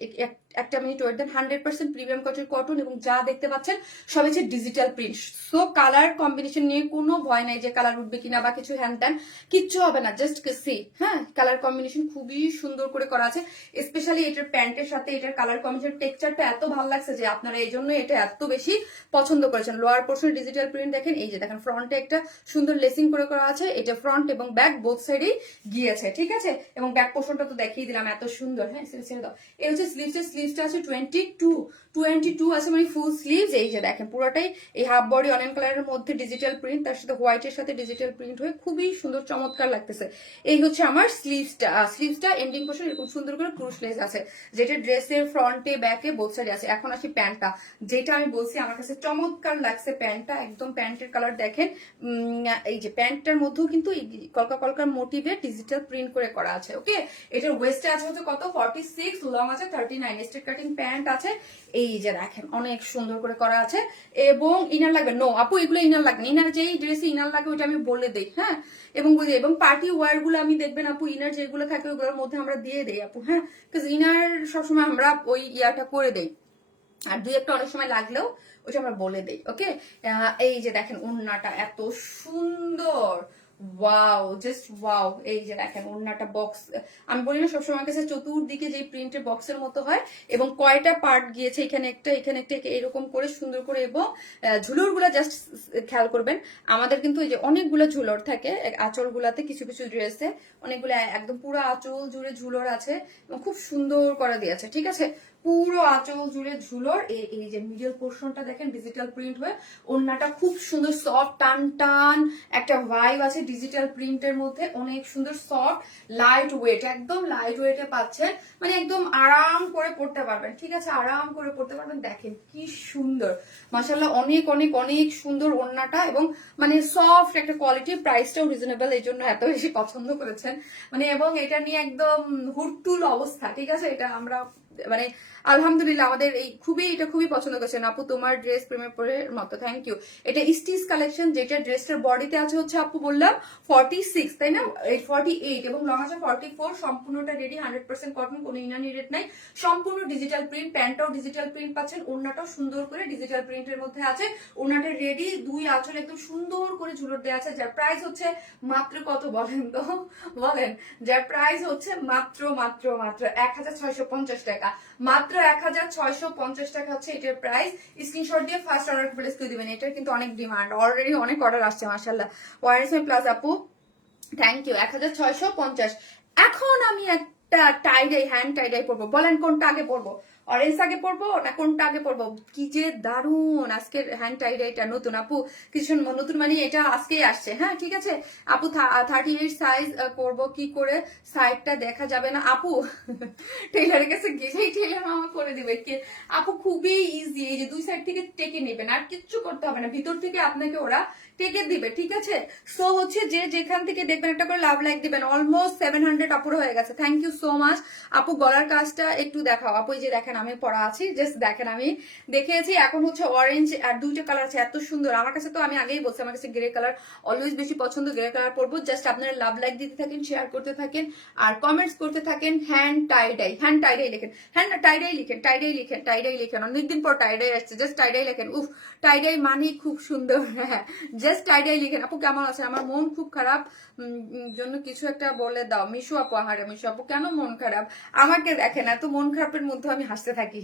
একটা মিনিট ওয়েট দেন। 100% প্রিমিয়াম কটন, এবং যা দেখতে পাচ্ছেন সব হচ্ছে digital print. So colour combination নিয়ে কোনো ভয় নাই যে কালার উঠবে কিনা বা কিছু হ্যান ত্যান, কিচ্ছু হবে না, জাস্ট সি। হ্যাঁ, কালার কম্বিনেশন খুবই সুন্দর করে করা আছে, স্পেশালি এটার প্যান্টের সাথে এটার কালার কম্বিনেশন টেক্সচারটা এত ভালো লাগছে যে আপনারা এই জন্য এটা এত বেশি পছন্দ করেছেন। লোয়ার পোর্শন ডিজিটাল প্রিন্ট দেখেন, এই যে দেখেন ফ্রন্টে একটা সুন্দর লেসিং করে করা আছে, এটা ফ্রন্ট এবং ব্যাক বোথ সাইডেই গিয়েছে, ঠিক আছে। এবং ব্যাক পোর্শনটা তো দেখিয়ে দিলাম এত সুন্দর। হ্যাঁ, ছেড়ে দাও। এই হচ্ছে স্লিভসটা আছে 22 আছে, মানে ফুল স্লিভস। এই যে দেখেন পুরোটাই এই হাফ বডি অনিয়ন কালারের মধ্যে ডিজিটাল প্রিন্ট, তার সাথে হোয়াইটের সাথে ডিজিটাল প্রিন্ট হয়ে খুবই সুন্দর চমৎকার লাগতেছে। এই হচ্ছে আমার স্লিভসটা এন্ডিং পোর্শন এরকম সুন্দর করে ক্রুশ লেস আছে, যেটা ড্রেসের ফ্রন্টে ব্যাকে বোথ সাইডে আছে। এখন আসি প্যান্টটা, যেটা আমি বলছি আমার কাছে চমৎকার লাগছে প্যান্টটা, একদম প্যান্টের কালার দেখেন। এই যে প্যান্টটার মধ্যেও কিন্তু কলকা কলকার মোটিভে ডিজিটাল প্রিন্ট করে করা আছে। ওকে, এটার ওয়েস্টে আছে হচ্ছে কত 46, লং আছে 39, স্ট্রেট কাটিং প্যান্ট আছে। এই যে দেখেন অনেক সুন্দর করে করা আছে। এবং ইনার লাগবে? নো আপু, এগুলো ইনার লাগবে। ইনার যেই ড্রেসে ইনার লাগে ওইটা আমি বলে দিই, হ্যাঁ। এবং পার্টি ওয়ার গুলো আমি দেখবেন আপু, ইনার যেগুলো থাকে ওগুলোর মধ্যে আমরা দিয়ে দেই আপু, হ্যাঁ, ইনার সবসময় আমরা ওই ইয়াটা করে দেই, আর দুই একটা অনেক সময় লাগলেও ওইটা আমরা বলে দেই। ওকে, এই যে দেখেন ওড়নাটা এত সুন্দর, ওয়াও, জাস্ট ওয়াও। এই যে দেখেন ওড়নাটা বক্স, আমি বলি না সবসময় কাছে চতুর্দিকে যে প্রিন্টের বক্সের মতো হয়, এবং কয়টা পার্ট গিয়েছে, এখানে একটা এখানে একটা এরকম করে সুন্দর করে। এবং ঝুলুর গুলা জাস্ট খেয়াল করবেন, আমাদের কিন্তু এই যে অনেকগুলো ঝুলর থাকে আঁচল গুলাতে, কিছু কিছু ড্রেসে অনেকগুলো একদম পুরো আঁচল জুড়ে ঝুলর আছে, এবং খুব সুন্দর করে দিয়েছে, ঠিক আছে। পুরো আঁচল জুড়ে ঝুলর। এই যে মিডল পোর্শনটা দেখেন ডিজিটাল প্রিন্ট হয়ে, ওড়নাটা খুব সুন্দর সফট টান টান একটা ভাইব আছে ডিজিটাল প্রিন্টের মধ্যে, অনেক সুন্দর সফট লাইট ওয়েট, একদম লাইট ওয়েটে পাচ্ছেন, মানে একদম আরাম করে পড়তে পারবেন, ঠিক আছে, আরাম করে পড়তে পারবেন। দেখেন কি সুন্দর, মাশাআল্লাহ, অনেক অনেক অনেক সুন্দর ওড়নাটা, এবং মানে সফট একটা কোয়ালিটি, প্রাইসটাও রিজনেবল, এই জন্য এত বেশি পছন্দ করেছেন মানে। এবং এটা নিয়ে একদম হুড়তুল অবস্থা, ঠিক আছে। এটা আমরা মানে আলহামদুলিল্লাহ আমাদের এটা খুবই পছন্দ করেছেন আপু, তোমার ড্রেস প্রেমে পড়ে মতো, থ্যাংক ইউ। এটা স্টিচ কালেকশন, যেটা ড্রেসটার বডিতে আছে হচ্ছে আপু বললাম 46, তাই না, 48, এবং লং আছে 44, সম্পূর্ণটা রেডি, 100% কটন, কোনো ইনার নিডেড নাই, সম্পূর্ণ ডিজিটাল প্রিন্ট, প্যান্টটাও ডিজিটাল প্রিন্ট পাচ্ছেন, ওড়নাটাও সুন্দর করে ডিজিটাল প্রিন্টের মধ্যে আছে, ওড়নাটা রেডি, দুই আঁচল একদম সুন্দর করে ঝুলর দেওয়া আছে, যার প্রাইস হচ্ছে মাত্র কত বলেন তো, বলেন, যার প্রাইস হচ্ছে মাত্র 1650 টাকা, মাত্র 1650 টাকা হচ্ছে এটার প্রাইস। স্ক্রিনশট দিয়ে ফার্স্ট অর্ডার প্লেস করে দিবেন, এটার কিন্তু অনেক ডিমান্ড, অলরেডি অনেক অর্ডার আসছে মাশাআল্লাহ। ওয়ারেসমি প্লাস আপু, থ্যাংক ইউ। 1650। এখন আমি একটা টাইডাই, হ্যান্ড টাইডাই পরবো, বলেন কোনটা আগে পরবো? অরেঞ্জ আগে পরবো না কোনটা আগে পরবো? কি যে দারুন আজকের হ্যান্ড টাই ডাইটা নতুন আপু, কিছু নতুন মানে এটা আজকেই আসছে। হ্যাঁ ঠিক আছে আপু, 38 সাইজ করবো কি করে, সাইডটা দেখা যাবে না আপু? টেইলারের কাছে গেলেই টেইলার মামা করে দিবে কি আপু, খুবই ইজি। এই যে দুই সাইড থেকে টেকে নেবেন, আর কিচ্ছু করতে হবে না, ভিতর থেকে আপনাকে ওরা টেকে দিবে। ঠিক আছে, সো হচ্ছে যে যেখান থেকে দেখবেন একটা করে লাভ লাইক দিবেন। অলমোস্ট 700 আপুর হয়ে গেছে, থ্যাংক ইউ সো মাচ আপু। গলার কাজটা একটু দেখাও আপু, এই যে দেখেন আমি পরা আছি, জাস্ট দেখেন আমি দেখিয়েছি। এখন হচ্ছে অরেঞ্জ আর দুইটা কালার আছে, এত সুন্দর আমার কাছে। তো আমি আগেই বলছি আমার কাছে গ্রে কালার অলওয়েজ বেশি পছন্দ, গ্রে কালার পরবো। জাস্ট আপনারা লাভ লাইক দিতে থাকেন, শেয়ার করতে থাকেন আর কমেন্টস করতে থাকেন। হ্যান্ড টাইডাই, হ্যান্ড টাইডাই লিখেন, হ্যান্ড টাইডাই লিখেন, টাইডাই লিখেন, টাইডাই লিখেন। অনেকদিন পর টাইডাই আসছে, জাস্ট টাইডাই লিখেন। উফ, টাইডাই মানে খুব সুন্দর। হ্যাঁ জাস্ট টাইডাই লিখেন। আপু কেমন আছে? আমার মন খুব খারাপ, জন্য কিছু একটা বলে দাও। মিশু আপু, আহারে মিশু আপু কেন মন খারাপ? আমাকে দেখেন, এত মন খারাপের মধ্যে আমি হাসতে থাকি।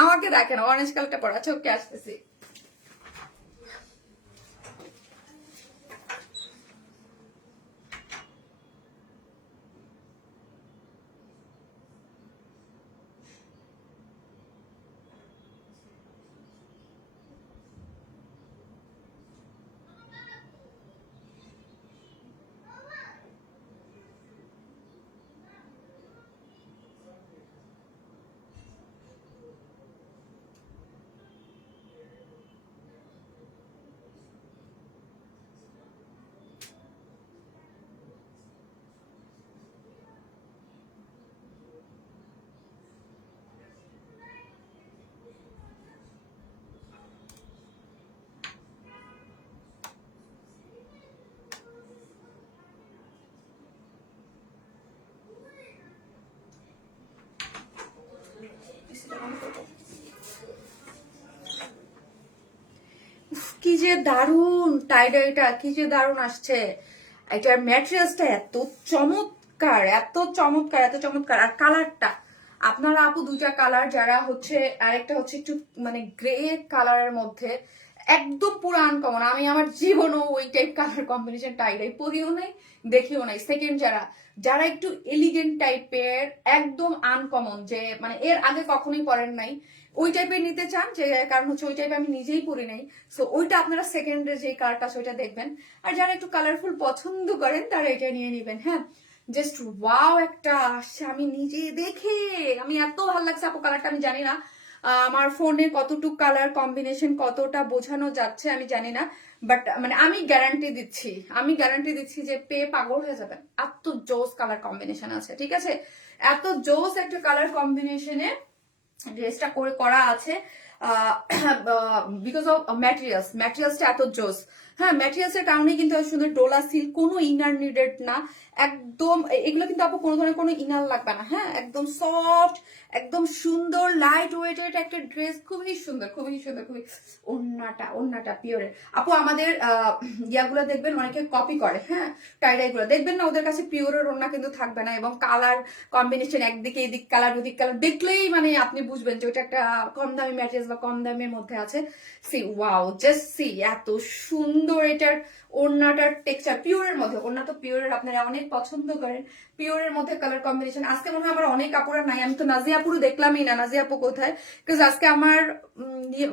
আমাকে দেখেন, অরেঞ্জ কালারটা পরা চোখে আসতেছি। কি যে দারুন টাইডাইটা, কি যে দারুন আসছে। এটার ম্যাটেরিয়ালসটা এত চমৎকার, এত চমৎকার, এত চমৎকার। আর কালারটা আপনারা আপু দুইটা কালার, যারা হচ্ছে আরেকটা হচ্ছে একটু মানে গ্রে কালারের মধ্যে, একদম পুরো আনকমন। আমি আমার জীবনও ওই টাইপ কালার কম্বিনেশন টাইডাই পরিও নাই, দেখিও নাই। সেকেন্ড যারা যারা একটু এলিগেন্ট টাইপের, একদম আনকমন, যে মানে এর আগে কখনোই পরেন নাই, ওই টাইপের নিতে চান, যে কারণ হচ্ছে ওই টাইপের আমি নিজেই পরি নাই। সো ওইটা আপনারা সেকেন্ডে যে কালারটা আছে ওইটা দেখবেন। আর যারা একটু কালারফুল পছন্দ করেন তারা এটা নিয়ে নিবেন। হ্যাঁ জাস্ট ওয়াও একটা আসছে, আমি নিজে দেখে আমি এত ভালো লাগছে আপু কালারটা। আমি জানি না আমার ফোনে কতটুকু কালার কম্বিনেশন কতটা বোঝানো যাচ্ছে আমি জানি না, বাট মানে আমি গ্যারান্টি দিচ্ছি, আমি গ্যারান্টি দিচ্ছি যে পেয়ে পাগল হয়ে যাবেন। এত জোস কালার কম্বিনেশন আছে, ঠিক আছে, এত জোস একটা কালার কম্বিনেশনে ড্রেসটা করে করা আছে। বিকজ অফ ম্যাটেরিয়ালসটা এত জোস। হ্যাঁ ম্যাটেরিয়ালসের কারণে কিন্তু সুন্দর ডোলা সিল্ক, কোনো ইনার নিডেড না একদম। এগুলো কিন্তু আপু কোনো ধরনের কোনো ইনার লাগবে না। হ্যাঁ একদম সফট, একদম সুন্দর লাইট ওয়েটের একটা ড্রেস, খুবই সুন্দর, খুবই সুন্দর, খুবই। ওন্নাটা পিওরের আপু। আমাদের ইয়াগুলো দেখবেন অনেকে কপি করে, হ্যাঁ টাইডাই গুলো দেখবেন না, ওদের কাছে পিওরের ওন্না কিন্তু থাকবে না, এবং কালার কম্বিনেশন একদিকে এদিক কালার ওদিক কালার দেখলেই মানে আপনি বুঝবেন যে ওটা একটা কম দামি ম্যাটেরিয়ালস বা কম দামের মধ্যে আছে। সি ওয়াও, জাস্ট সি এত সুন্দর এটার ওড়নাটার টেক্সচার, পিওরের মধ্যে। ওড়না তো পিওরের আপনারা অনেক পছন্দ করেন, পিওরের মধ্যে কালার কম্বিনেশন। আজকে মনে হয় আমার অনেক কাপড় নাই, আমি তো নাজিয়া আপুরও দেখলামই না। নাজিয়া আপু কোথায়? বিকজ আজকে আমার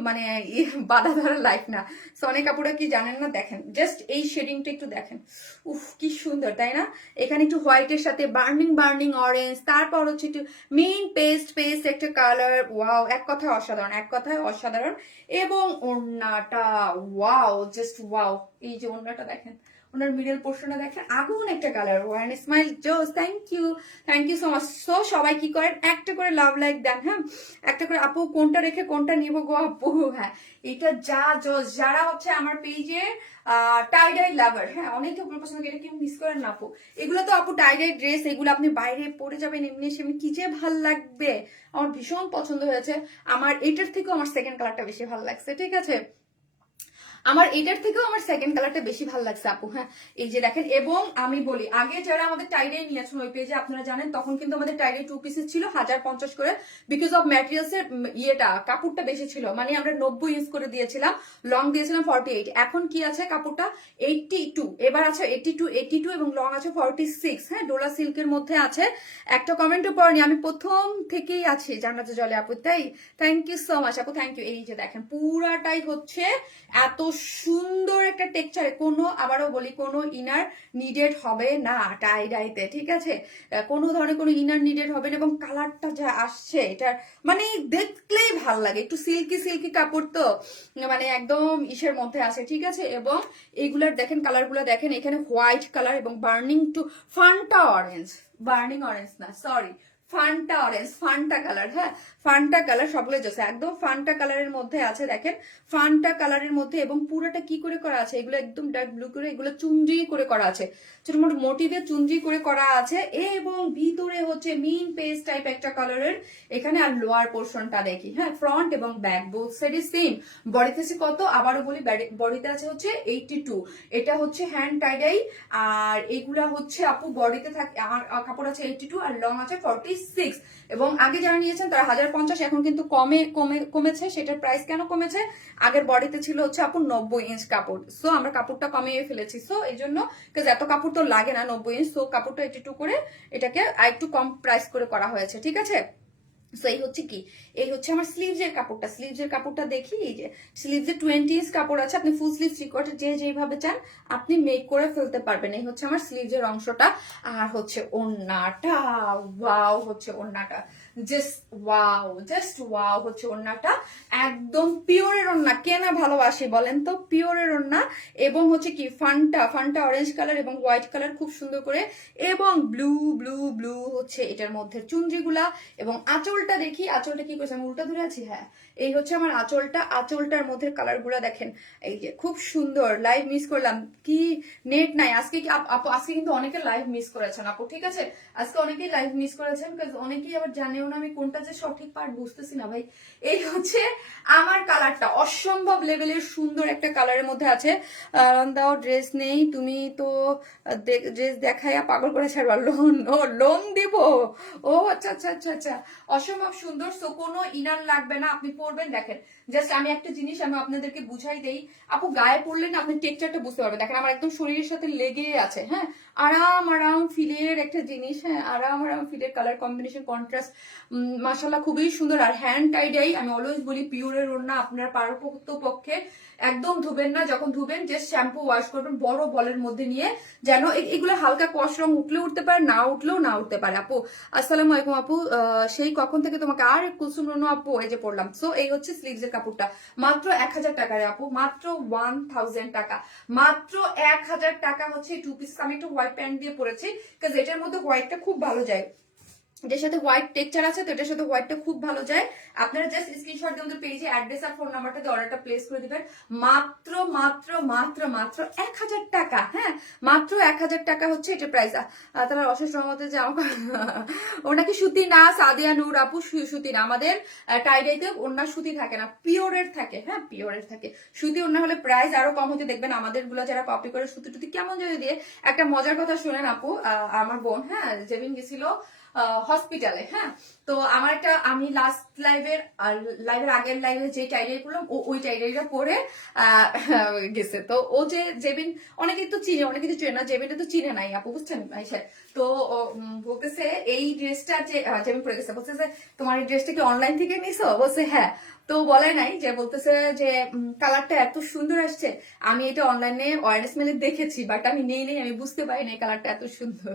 মানে বাধা ধরা লাইফ না। সো অনেক কাপড়া কি জানেন না, দেখেন জাস্ট এই শেডিংটা একটু দেখেন, উফ কি সুন্দর তাই না? এখানে একটু হোয়াইটের সাথে বার্নিং অরেঞ্জ, তারপর হচ্ছে একটু মেইন পেস্ট একটা কালার। ওয়াও, এক কথায় অসাধারণ, এক কথায় অসাধারণ। এবং ওড়নাটা ওয়াও, জাস্ট ওয়াও। এই যে ওড়নাটা দেখেন, ওনার মিডল পোর্শনটা দেখেন, আগুন একটা কালার। ওয়ান স্মাইল জোস, thank you so much. So সবাই কি করেন, একটা করে লাভ লাইক দেন। হ্যাঁ একটা করে আপু, কোনটা রেখে কোনটা নিব গো আপু? হ্যাঁ এটা যা জোস। যারা হচ্ছে আমার পেজে টাইডাই লাভার, হ্যাঁ অনেকে পছন্দ করে, এটা কি মিস করেন না আপু? এগুলো তো আপু টাইডাই ড্রেস, এগুলো আপনি বাইরে পরে যাবেন এমনি সেমনি, কি যে ভাল লাগবে। আমার ভীষণ পছন্দ হয়েছে। আমার এটার থেকেও আমার সেকেন্ড কালারটা বেশি ভালো লাগছে, ঠিক আছে। আমার এটার থেকেও আমার সেকেন্ড কালারটা বেশি ভালো লাগছে আপু। হ্যাঁ, এই যে দেখেন, এবং আমি বলি আগে যারা আমাদের টাইডে নিয়েছেন ওই পেজে আপনারা জানেন, তখন কিন্তু আমাদের টাইডে 2 পিসেস ছিল 1050 করে, বিকজ অফ ম্যাটেরিয়ালস এর ইয়েটা কাপড়টা বেশি ছিল, মানে আমরা 90 ইউজ করে দিয়েছিলাম, লং দিয়েছিলাম 48। এখন কি আছে কাপড়টা 82, এবার আছে 82 এবং লং আছে 46। হ্যাঁ, ডোলা সিল্কের মধ্যে আছে। একটা কমেন্টও পড়নি, আমি প্রথম থেকেই আছি জান্নাতে জলে আপু, তাই থ্যাংক ইউ সো মাচ আপু, থ্যাংক ইউ। এই যে দেখেন পুরাটাই হচ্ছে এত সুন্দর একটা টেক্সচারে, কোনো আবারও বলি কোনো ইনার নিডেড হবে না টাই ডাইতে, ঠিক আছে, কোনো ধরনের কোনো ইনার নিডেড হবে না, এবং কালারটা যা আসছে এটার মানে দেখলেই ভাল লাগে, একটু সিল্কি সিল্কি কাপড় তো, মানে একদম ইসের মধ্যে আছে, ঠিক আছে। এবং এইগুলার দেখেন কালারগুলো দেখেন, এখানে হোয়াইট কালার এবং burning to Fanta orange, burning orange না sorry, Fanta orange, Fanta colour. হ্যাঁ, ফান্টা কালার সবগুলো জোসে একদম ফান্টা কালারের মধ্যে আছে, দেখেন ফান্টা কালারের মধ্যে, এবং পুরোটা কি করে করা আছে, এগুলো একদম ডার্ক ব্লু করে, এগুলো চুনজি করে করা আছে, ছোট মোট মোটিভে চুনজি করে করা আছে, এবং ভিতরে হচ্ছে মিন পেস্ট টাইপ একটা কালারের এখানে। আর লোয়ার পোর্শনটা দেখি, হ্যাঁ ফ্রন্ট এবং ব্যাক বোথ সাইডে সেম। বডিতে আছে কত, আবারও বলি বডিতে আছে হচ্ছে 82, এটা হচ্ছে হ্যান্ড টাইডাই, আর এগুলা হচ্ছে আপু বডিতে থাকে, আমার কাপড় আছে 82 আর লং আছে 46। এবং আগে যারা নিয়েছেন তারা 1050, এখন কিন্তু কমেছে। সেটার প্রাইস কেন কমেছে, আগের বডিতে ছিল হচ্ছে আপু 90 ইঞ্চ কাপড়, সো আমরা কাপড়টা কমিয়ে ফেলেছি, সো এই জন্য এত কাপড় তো লাগে না 90 ইঞ্চ, সো কাপড়টা 82 করে এটাকে আরেকটু কম প্রাইস করে করা হয়েছে, ঠিক আছে। সো এই হচ্ছে কি, এই হচ্ছে আমার স্লিভসের কাপড়টা, স্লিভসের কাপড়টা দেখি, এই যে স্লিভসে 20 ইঞ্চ কাপড় আছে, আপনি ফুল স্লিভ থ্রি কোয়ার্টার যে যেভাবে চান আপনি মেক করে ফেলতে পারবেন। এই হচ্ছে আমার স্লিভসের অংশটা, আর হচ্ছে ওড়নাটা, ওয়াও হচ্ছে ওড়নাটা, জাস্ট ওয়াও হচ্ছে ওড়নাটা, একদম পিওরের ওড়না, কে না ভালোবাসি বলেন তো, পিওরের ওড়না। এবং হচ্ছে কি ফান্টা অরেঞ্জ কালার এবং হোয়াইট কালার খুব সুন্দর করে, এবং ব্লু ব্লু ব্লু হচ্ছে এটার মধ্যে চুনরিগুলা। এবং আঁচলটা দেখি, আঁচলটা কি করেছে, আমি উল্টা ধরে আছি, হ্যাঁ এই হচ্ছে আমার আঁচলটা, আঁচলটার মধ্যে কালার গুলা দেখেন, এই যে খুব সুন্দর। লাইভ মিস করলাম, কি নেট নাই আজকে, কি আপু আজকে কিন্তু অনেকে লাইভ মিস করেছেন আপু, ঠিক আছে, আজকে অনেকেই লাইভ মিস করেছেন, অনেকেই আবার জানেও না আমি কোনটা যে সঠিক পার্ট বুঝতেছি না ভাই। এই হচ্ছে আমার কালারটা, অসম্ভব লেভেলের সুন্দর একটা কালারের মধ্যে আছে। দাও ড্রেস নেই, তুমি তো ড্রেস দেখাইয়া পাগল করে ছাড়বা, লোন দিব, ও আচ্ছা আচ্ছা আচ্ছা আচ্ছা, অসম্ভব সুন্দর। সো কোনো ইনার লাগবে না, আপনি পরবেন, দেখেন জাস্ট আমি একটা জিনিস আমি আপনাদেরকে বুঝাই দেই আপু, গায়ে পরলে না আপনি টেক্সচারটা বুঝতে পারবেন, দেখেন আমার একদম শরীরের সাথে লেগে আছে। হ্যাঁ, আরাম ফিলের একটা জিনিস, হ্যাঁ আরাম ফিলের কালার কম্বিনেশন কন্ট্রাস্ট মাশাআল্লাহ খুবই সুন্দর। আর হ্যান্ড টাইডাই, আমি অলওয়েজ বলি পিওরের ওড়না আপনার পারপক্ত পক্ষে একদম ধুবেন না, যখন ধুবেন জাস্ট শ্যাম্পু ওয়াশ করবেন বড় বলের মধ্যে নিয়ে, যেন এগুলো হালকা কস রং উঠলে উঠতে পারে, না উঠলেও না উঠতে পারে। আপু আসসালামু আলাইকুম আপু, সেই কখন থেকে তোমাকে আর কুলসুম রনু আপু এই যে পড়লাম। সো এই হচ্ছে স্লিভস এর কাপড়টা, মাত্র 1000 টাকায় আপু, মাত্র 1000 টাকা, মাত্র 1000 টাকা হচ্ছে 2 পিস। আমি একটু হোয়াইট প্যান্ট দিয়ে পরেছি, কারণ এটার মধ্যে হোয়াইটটা খুব ভালো যায়, এটার সাথে হোয়াইট টেক্সচার আছে, তো এটার সাথে হোয়াইটটা খুব ভালো যায়। আপনারা জাস্ট স্ক্রিনশট দিয়ে আমাদের পেজে অ্যাড্রেস আর ফোন নাম্বারটা দিয়ে অর্ডারটা প্লেস করে দিবেন, মাত্র মাত্র মাত্র মাত্র 1000 টাকা। হ্যাঁ, মাত্র 1000 টাকা হচ্ছে এটা প্রাইস। তারা অশেষ রহমতে যে ওনাকে সুতি না, সাদিয়া নূর আপু সুতি না, আমাদের টাইডাইতে ওনার সুতি থাকে না, পিওরের থাকে। হ্যাঁ, পিওরের থাকে, সুতি ওনা হলে প্রাইস আরো কম হতে দেখবেন। আমাদের গুলো যারা কপি করে সুতি টুতি কেমন যদি দিয়ে, একটা মজার কথা শুনেন আপু, আমার বোন হ্যাঁ যেদিন গেছিল হসপিটালে, হ্যাঁ তো আমার একটা, আমি লাস্ট লাইভের আগের লাইভে যে টাইডাই করলাম ওই টাইডাইটা পরে গেছে। তো ও যে জেবিন অনেকেই তো চিনে, অনেকে তো চিনে না, জেবিনটা তো চিনে নাই আপু, বুঝছেন তো বলতেছে এই ড্রেসটা যে জেবিন পরে গেছে, বলতেছে তোমার এই ড্রেসটা কি অনলাইন থেকে নিছো, বলছে হ্যাঁ। তো বলে নাই যে, বলতেছে যে কালারটা এত সুন্দর আসছে, আমি এটা অনলাইনে অয়েলেস মেলে দেখেছি, বাট আমি নেই, আমি বুঝতে পারি না কালারটা এত সুন্দর।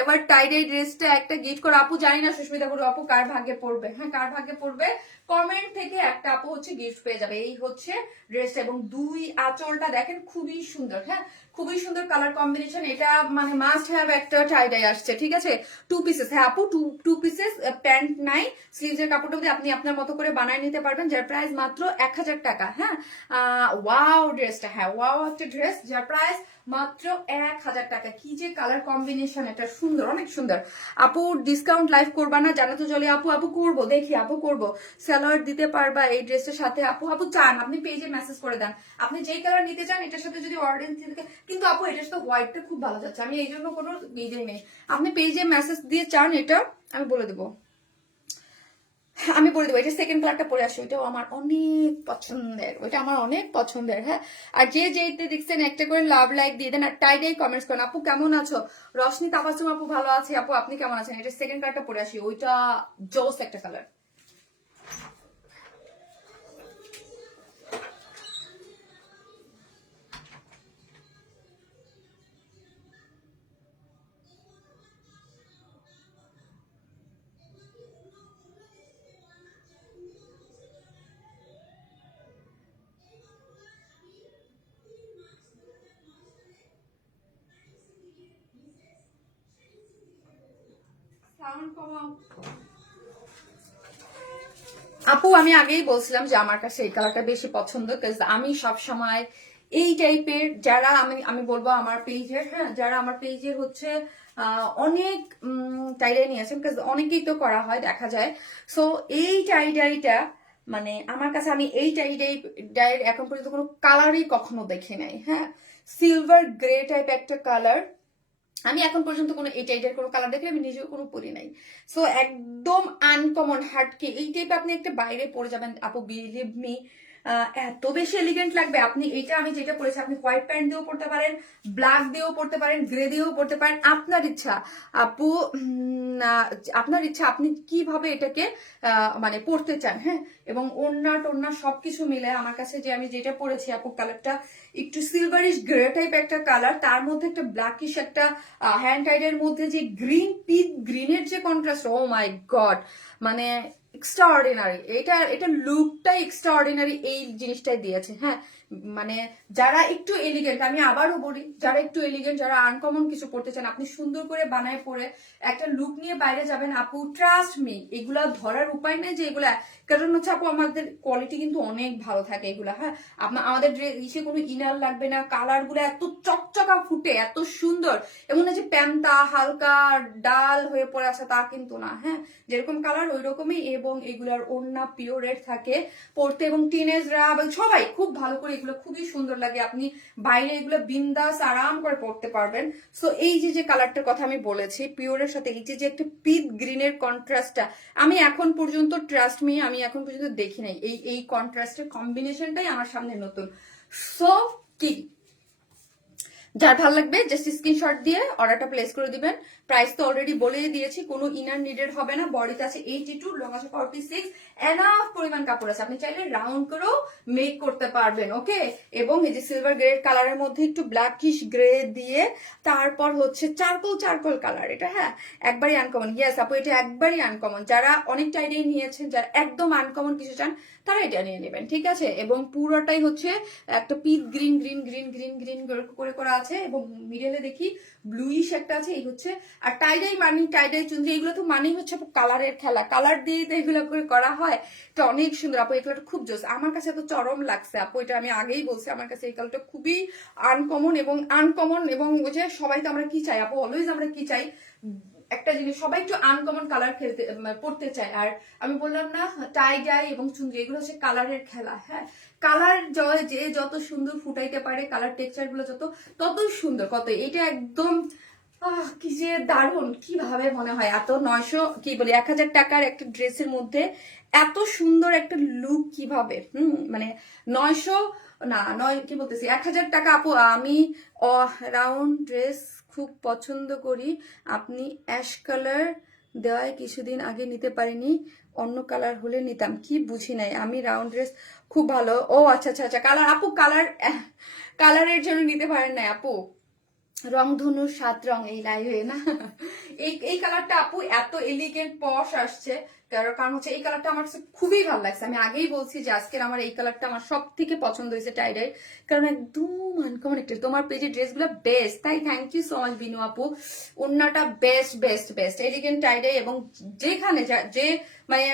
এবার টাইডাই ড্রেসটা একটা গিফট করে আপু, জানি না সুস্মিতা করো আপু কার ভাগ্যে পড়বে, হ্যাঁ কার ভাগ্যে পড়বে, কমেন্ট থেকে একটা আপু হচ্ছে গিফট পেয়ে যাবে। এই হচ্ছে ড্রেসটা, এবং দুই আঁচলটা দেখেন খুবই সুন্দর, হ্যাঁ খুবই সুন্দর কালার কম্বিনেশন, এটা মানে মাস্ট হ্যাভ একটা টাইডাই আসছে, ঠিক আছে 2 পিসেস। হ্যাঁ আপু 2 পিসেস, প্যান্ট নাই, স্লিভসের কাপড়টা দিয়ে আপনি আপনার মতো করে বানায় নিতে পারবেন, যার প্রাইস মাত্র 1000 টাকা। হ্যাঁ ওয়াও ড্রেসটা, হ্যাঁ ওয়াও একটা ড্রেস, যার প্রাইস মাত্র 1000 টাকা। কি যে কালার কম্বিনেশন, এটা সুন্দর, অনেক সুন্দর। আপু ডিসকাউন্ট লাইভ করবা না? জানা তো চলে আপু, আপু করবো, দেখি আপু করবো। সালোয়ার দিতে পারবা এই ড্রেসের সাথে? আপু আপু চান, আপনি পেজে মেসেজ করে দেন আপনি যেই কালার নিতে চান, এটার সাথে যদি অরেঞ্জ দিতে। কিন্তু আপু এটার সাথে হোয়াইটটা খুব ভালো যাচ্ছে, আমি এই জন্য কোনো ইয়ে নেই। আপনি পেজে মেসেজ দিয়ে চান এটা, আমি বলে দেবো, আমি বলে দেবো। এটা সেকেন্ড কালারটা পরে আসে, ওইটাও আমার অনেক পছন্দের, ওইটা আমার অনেক পছন্দের। হ্যাঁ, আর যে যেতে দেখছেন একটা করে লাভ লাইক দিয়ে দেন, আর টাইডাই কমেন্টস করেন। আপু কেমন আছো? রশনি তাবাসুম আপু ভালো আছে। আপু আপনি কেমন আছেন? এটা সেকেন্ড কালারটা পরে আসি, ওইটা জোস একটা কালার। আপু আমি আগেই বলছিলাম যে আমার কাছে এই কালারটা বেশি পছন্দ, কারণ আমি সব সময় এই টাইপের, যারা আমি আমি বলবো আমার পেজের, হ্যাঁ যারা আমার পেজের হচ্ছে অনেক টাইডাই নিয়েছেন, কারণ অনেকেই তো করা হয় দেখা যায়। সো এই টাইডাইটা মানে আমার কাছে, আমি এই টাইডাইয়ের এখন পর্যন্ত কোনো কালারই কখনো দেখি নাই। হ্যাঁ, সিলভার গ্রে টাইপ একটা কালার, আমি এখন পর্যন্ত কোনো এই টাইপের কোনো কালার দেখলে আমি নিজেও কোনো পরি নাই। সো একদম আনকমন হার্টকে এই টাইপ আপনি একটা বাইরে পরে যাবেন আপু, বিলিভ মি এত বেশি এলিগেন্ট লাগবে। আপনি এইটা, আমি যেটা পরেছি, আপনি হোয়াইট প্যান্ট দিয়েও পড়তে পারেন, ব্ল্যাক দিয়েও পড়তে পারেন, গ্রে দিয়েও পড়তে পারেন, আপনার ইচ্ছা আপু। আপনার ইচ্ছা আপনি কিভাবে এটাকে মানে পড়তে চান। হ্যাঁ, এবং ওড়না টোড়না সবকিছু মিলে আমার কাছে যে আমি যেটা পরেছি আপু, কালারটা একটু সিলভারিশ গ্রে টাইপ একটা কালার, তার মধ্যে একটা ব্ল্যাকিশ একটা হ্যান্ড টাইডের মধ্যে যে গ্রিন, পিট গ্রিনের যে কন্ট্রাস্ট, ও মাই গড, মানে এক্সট্রাঅর্ডিনারি। এটা লুকটাই এক্সট্রাঅর্ডিনারি, এই জিনিসটাই দিয়েছে। হ্যাঁ, মানে যারা একটু এলিগেন্ট, আমি আবারও বলি, যারা একটু এলিগেন্ট, যারা আনকমন কিছু পড়তে চান, আপনি সুন্দর করে বানায় পরে একটা লুক নিয়ে বাইরে যাবেন আপু, ট্রাস্ট মি, এগুলা ধরার উপায় নেই যে এগুলা, কারণ হচ্ছে আপু আমাদের কোয়ালিটি কিন্তু অনেক ভালো থাকে এগুলা। হ্যাঁ, আমাদের ইসে কোনো ইনার লাগবে না, কালার গুলো এত চকচকা ফুটে, এত সুন্দর, এমন যে প্যান্তা হালকা ডাল হয়ে পড়ে আছে তা কিন্তু না। হ্যাঁ, যেরকম কালার ওই রকমই, এবং এগুলার ওড়না পিওরের থাকে পড়তে, এবং টিনেজরা সবাই খুব ভালো করে, এগুলো খুবই সুন্দর লাগে। আপনি বাইরে এগুলো বিন্দাস আরাম করে পড়তে পারবেন। সো এই যে কালারটার কথা আমি বলেছি, পিওরের সাথে এই যে একটা পিট গ্রিনের কন্ট্রাস্টটা, আমি এখন পর্যন্ত ট্রাস্ট মি, আমি এখন পর্যন্ত দেখি নাই এই কন্ট্রাস্টের কম্বিনেশনটাই আমার সামনে নতুন। সো কি যার ভালো লাগবে জাস্ট স্ক্রিনশট দিয়ে অর্ডারটা প্লেস করে দিবেন। প্রাইস তো অলরেডি বলে দিয়েছি, কোনো ইনার নিডেড হবে না। বডিতে আছে 82, লং আছে 46, এনাফ পরিমাণ কাপড় আছে, আপনি চাইলে রাউন্ড করেও মেক করতে পারবেন। ওকে, এবং এই যে সিলভার গ্রে কালারের মধ্যে একটু ব্ল্যাকিশ গ্রে দিয়ে, তারপর হচ্ছে চারকোল কালার, এটা হ্যাঁ একবারই আনকমন। ইয়েস আপু, এটা একবারই আনকমন। যারা অনেক টাইডেই নিয়েছেন, যারা একদম আনকমন কিছু চান, তারা এটা নিয়ে নেবেন, ঠিক আছে। এবং পুরোটাই হচ্ছে একটা পিট green green green green green করে করা আছে, এবং মিডলে দেখি ব্লুইশ একটা আছে, এই হচ্ছে। আর টাইডাই মানি, টাইডাই চুনরি, এগুলো তো মানেই হচ্ছে কালারের খেলা, কালার দিয়ে তো এগুলো করে করা হয়। এটা অনেক সুন্দর আপু, এগুলো খুব জোস, আমার কাছে তো চরম লাগছে আপু। এটা আমি আগেই বলছি, আমার কাছে এই কালারটা খুবই আনকমন, এবং ওই যে সবাই তো আমরা কি চাই আপু, অলওয়েজ আমরা কি চাই, একটা জিনিস, সবাই একটু আনকমন কালার খেলতে পড়তে চায়। আর আমি বললাম না, টাই ডাই এবং চুনরি এগুলো হচ্ছে কালারের খেলা। হ্যাঁ, কালার যে যত সুন্দর ফুটাইতে পারে, কালার টেক্সচার গুলো তত সুন্দর, কত এটা একদম কি যে দারুণ। কিভাবে মনে হয় এত 900 কি বলি 1000 টাকার একটা ড্রেসের মধ্যে এত সুন্দর একটা লুক কিভাবে, মানে 900 না, কি বলতেছি 1000 টাকা আপু। আমি রাউন্ড ড্রেস খুব পছন্দ করি, আপনি অ্যাশ কালার দেওয়ায় কিছুদিন আগে নিতে পারিনি, অন্য কালার হলে নিতাম। কি বুঝি নাই আমি, রাউন্ড ড্রেস খুব ভালো। ও আচ্ছা আচ্ছা আচ্ছা, কালার আপু, কালারের জন্য নিতে পারেন না আপু, রংধনুর 7 রং এই লাইভে না। এই কালারটা আপু এত এলিগেন্ট পশ আসছে, কারণ হচ্ছে এই কালারটা আমার কাছে খুবই ভালো লাগছে। আমি আগেই বলছি যে আজকের আমার এই কালারটা আমার সব থেকে পছন্দ হয়েছে টাইডাই, কারণ একদম আনকমন একটা। তোমার পেজের ড্রেসগুলো বেস্ট, তাই thank you so much Binu আপু। ওন্নাটা best best best elegant tie dye, এবং যেখানে যে মানে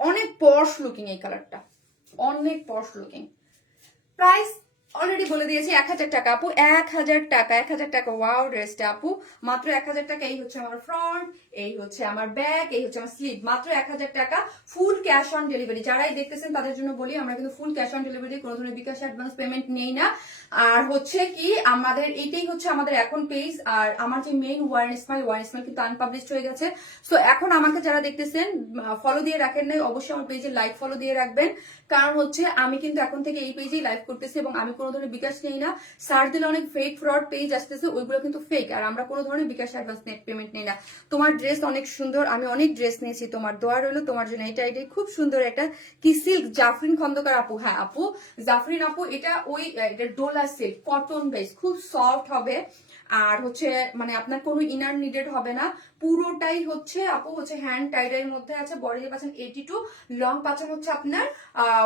অনেক পশ লুকিং এই কালারটা, অনেক পশ লুকিং। প্রাইস অলরেডি বলে দিয়েছি 1000 টাকা আপু, 1000 টাকা, 1000 টাকা। ওয়াও ড্রেসটা আপু মাত্র 1000 টাকা। এই হচ্ছে আমার ফ্রন্ট, এই হচ্ছে আমার ব্যাক, এই হচ্ছে আমার স্লিভ, মাত্র 1000 টাকা। Full cash on delivery. যারাই দেখতেছেন তাদের জন্য বলি, আমরা কিন্তু ফুল ক্যাশ অন ডেলিভারি, কোনো ধরনের বিকাশ অ্যাডভান্স পেমেন্ট নেই না। আর হচ্ছে কি আমাদের এইটাই হচ্ছে আমাদের এখন পেজ। আর আমার যে মেইন ওয়ার্ন স্মাইল কিন্তু আনপাবলিশড হয়ে গেছে। সো এখন আমাকে যারা দেখতেছেন ফলো দিয়ে রাখেন নাই, অবশ্যই আমার পেজে লাইক ফলো দিয়ে রাখবেন। কারণ হচ্ছে আমি কিন্তু এখন থেকে এই পেজেই লাইভ করতেছি এবং আমি কোনো ধরনের বিকাশ নেই না। সার্চ দিলে অনেক ফেক ফ্রড পেজ আসতেছে, ওইগুলো কিন্তু ফেক। আর আমরা কোনো ধরনের বিকাশ অ্যাডভান্স নেট পেমেন্ট নেই না। তোমার ড্রেস অনেক সুন্দর, আমি অনেক ড্রেস নিয়েছি, তোমার দোয়া রইলো তোমার জন্য। এটাই খুব সুন্দর একটা কি সিল্ক, জাফরিন খন্দকার আপু। হ্যাঁ আপু, জাফরিন আপু, এটা ওই ডোলা সিল্ক, কটন বেস, খুব সফট হবে। আর হচ্ছে মানে আপনার কোনো ইনার নিডেড হবে না, পুরোটাই হচ্ছে আপু হচ্ছে হ্যান্ড টাইডের মধ্যে আছে। বডি পাচ্ছেন 82, লং পাচ্ছেন হচ্ছে আপনার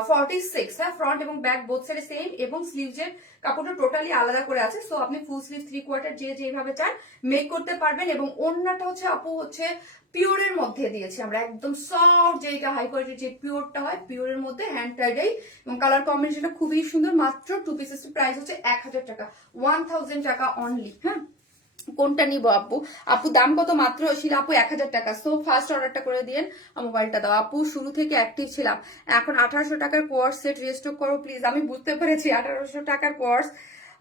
46। হ্যাঁ, ফ্রন্ট এবং ব্যাক বোথ সাইডে সেম, এবং স্লিভসের কাপড়টা টোটালি আলাদা করে আছে। সো আপনি ফুল স্লিভ 3/4 যে যেভাবে চান মেক করতে পারবেন। এবং ওড়নাটা হচ্ছে আপু হচ্ছে পিওরের মধ্যে দিয়েছি আমরা, একদম সফট, যেটা হাই কোয়ালিটির যে পিওরটা হয়, পিওরের মধ্যে হ্যান্ড টাইডাই, এবং কালার কম্বিনেশনটা খুবই সুন্দর। মাত্র 2 পিসেস প্রাইস হচ্ছে 1000 টাকা, 1000 টাকা অনলি। হ্যাঁ, কোনটা নিবো আপু? আপু দাম কত? মাত্র শিলা আপু 1000 টাকা। সো ফার্স্ট অর্ডারটা করে দিয়েন, মোবাইলটা দাও আপু। শুরু থেকে অ্যাক্টিভ ছিলাম, এখন 1800 টাকার কোর্স সেট রেস্টক করো প্লিজ। আমি বুঝতে পেরেছি 1800 টাকার কোর্স,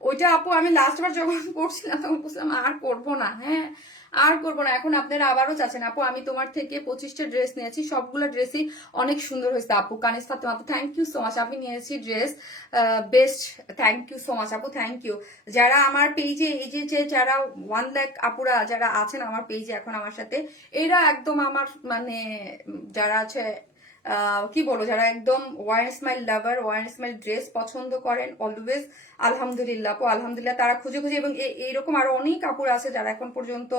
ওইটা আপু আমি লাস্টবার যখন করছিলাম তখন বুঝলাম আর করবো না। হ্যাঁ, আর করবো না। এখন আপনারা আবারও চাচ্ছেন আপু, আমি তোমার থেকে 25টা ড্রেস নিয়েছি, সবগুলো ড্রেসই অনেক সুন্দর হয়েছে আপু। কানিস ফাতেমা আপু, থ্যাংক ইউ সো মাচ। আমি নিয়েছি dress best, thank you so much আপু, থ্যাংক ইউ। যারা আমার পেজে এই যে যারা 1 লাখ আপুরা যারা আছেন আমার পেজে এখন আমার সাথে, এরা একদম আমার মানে যারা আছে কি বলবো, যারা একদম ওয়ান স্মাইল লাভার, ওয়ান স্মাইল ড্রেস পছন্দ করেন অলওয়েজ। আলহামদুলিল্লাহ আপু, আলহামদুলিল্লাহ। তারা খুঁজে খুঁজে, এবং এইরকম আরো অনেক আপুর আছে যারা এখন পর্যন্ত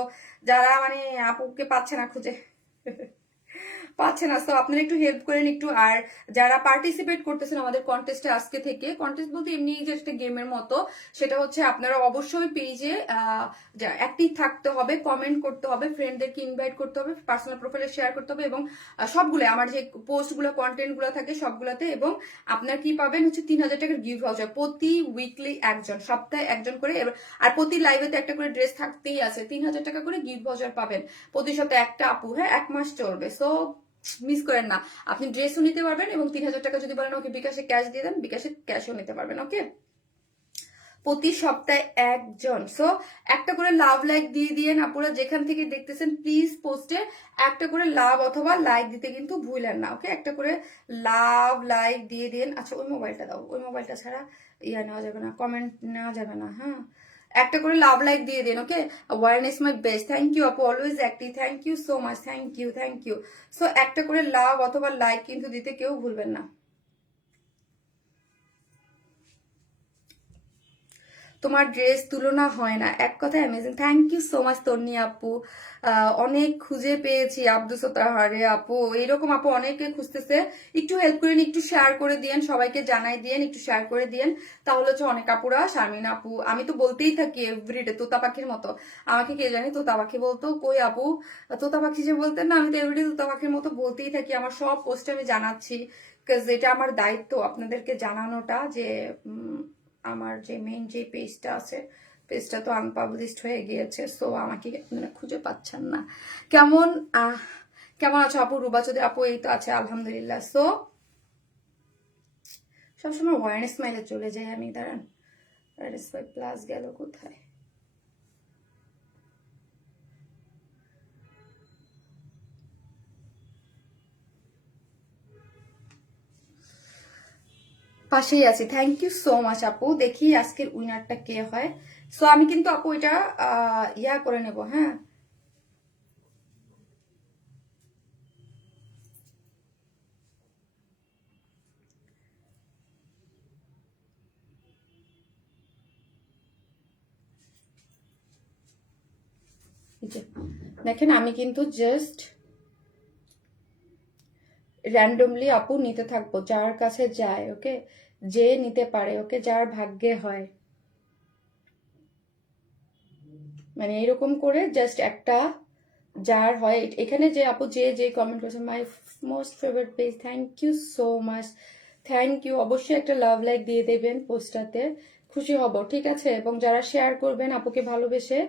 যারা মানে আপুকে পাচ্ছে না, খুঁজে পাচ্ছে না। তো আপনারা একটু হেল্প করেন একটু। আর যারা পার্টিসিপেট করতেছেন আমাদের কন্টেস্টে আজকে থেকে, কন্টেস্ট বলতে এমনি যে একটা গেমের মতো, সেটা হচ্ছে আপনারা অবশ্যই পেজে অ্যাক্টিভ থাকতে হবে, কমেন্ট করতে হবে, ফ্রেন্ডদেরকে ইনভাইট করতে হবে, পার্সোনাল প্রোফাইলে শেয়ার করতে হবে, এবং সবগুলো আমার যে পোস্টগুলো কন্টেন্টগুলো থাকে সবগুলোতে। এবং আপনার কি পাবেন হচ্ছে 3000 টাকার গিফট ভাউচার, প্রতি উইকলি একজন, সপ্তাহে একজন করে। আর প্রতি লাইভেতে একটা করে ড্রেস থাকতেই আছে, 3000 টাকা করে গিফট ভাউচার পাবেন প্রতি সপ্তাহে একটা আপু। হ্যাঁ, 1 মাস চলবে। সো মিস করেন না, আপনি ড্রেসও নিতে পারবেন, এবং 3000 টাকা যদি বলেন ওকে বিকাশে ক্যাশ দিয়ে দেন, বিকাশে ক্যাশও নিতে পারবেন। ওকে, প্রতি সপ্তাহে একজন। সো একটা করে লাভ লাইক দিয়ে দিয়েন আপুরা, যেখান থেকে দেখতেছেন প্লিজ পোস্টে একটা করে লাভ অথবা লাইক দিতে কিন্তু ভুলেন না। ওকে, একটা করে লাভ লাইক দিয়ে দিন। আচ্ছা, ওই মোবাইলটা দাও, ওই মোবাইলটা ছাড়া ইয়া নেওয়া যাবে না, কমেন্ট নেওয়া যাবে না। হ্যাঁ, একটা করে লাভ লাইক দিয়ে দিন। ওকে, ওয়ারনেস মাই বেস্ট, থ্যাংক ইউ আপু, always active, thank you so much, thank you, thank you. So একটা করে লাভ অথবা লাইক কিন্তু দিতে কেউ ভুলবেন না। তোমার ড্রেস তুলনা হয় না, এক কথায় amazing. Thank you so much Tonni আপু, অনেক খুঁজে পেয়েছি আব্দুসতাহারে আপু। এইরকম আপু অনেকে খুঁজতেছে, একটু হেল্প করেন, একটু শেয়ার করে দিয়েন, সবাইকে জানাই দিয়েন, একটু শেয়ার করে দিয়েন, তাহলে হচ্ছে অনেক আপুরা। শারমিন আপু, আমি তো বলতেই থাকি এভরিডে তোতা পাখির মতো, আমাকে কে জানি তোতা পাখি বলতো, কই আপু তোতা পাখি যে বলতেন না, আমি তো এভরিডে তোতা পাখির মতো বলতেই থাকি। আমার সব পোস্টে আমি জানাচ্ছি, এটা আমার দায়িত্ব আপনাদেরকে জানানোটা, যে আমার যে মেইন যে পেজটা আছে, পেজটা তো আনপাবলিশড হয়ে গিয়েছে। সো আমাকে আপনারা খুঁজে পাচ্ছেন না। কেমন কেমন আছো আপু? রুবা চৌধুরী আপু, এই তো আছে আলহামদুলিল্লাহ। সো সবসময় ওয়ার্ন স্মাইলে চলে যাই আমি, দাঁড়ান, প্লাস গেল কোথায়? পাশেই আছি, থ্যাংক ইউ সো মাচ আপু। দেখি আজকের উইনারটা কে হয়। সো আমি কিন্তু আপু এটা ইয়া করে নেব। হ্যাঁ, দেখেন আমি কিন্তু জাস্ট র্যান্ডমলি আপু নিতে থাকবো, যার কাছে যায়। ওকে, যে নিতে পারে, ওকে, যার ভাগ্যে হয়, মানে এরকম করে জাস্ট একটা যার হয়। এখানে যে আপু যে কমেন্ট করেছে, my most favourite page, thank you so much, thank you. অবশ্যই একটা লাভ লাইক দিয়ে দেবেন পোস্টটাতে, খুশি হব, ঠিক আছে? এবং যারা শেয়ার করবেন আপুকে ভালোবেসে,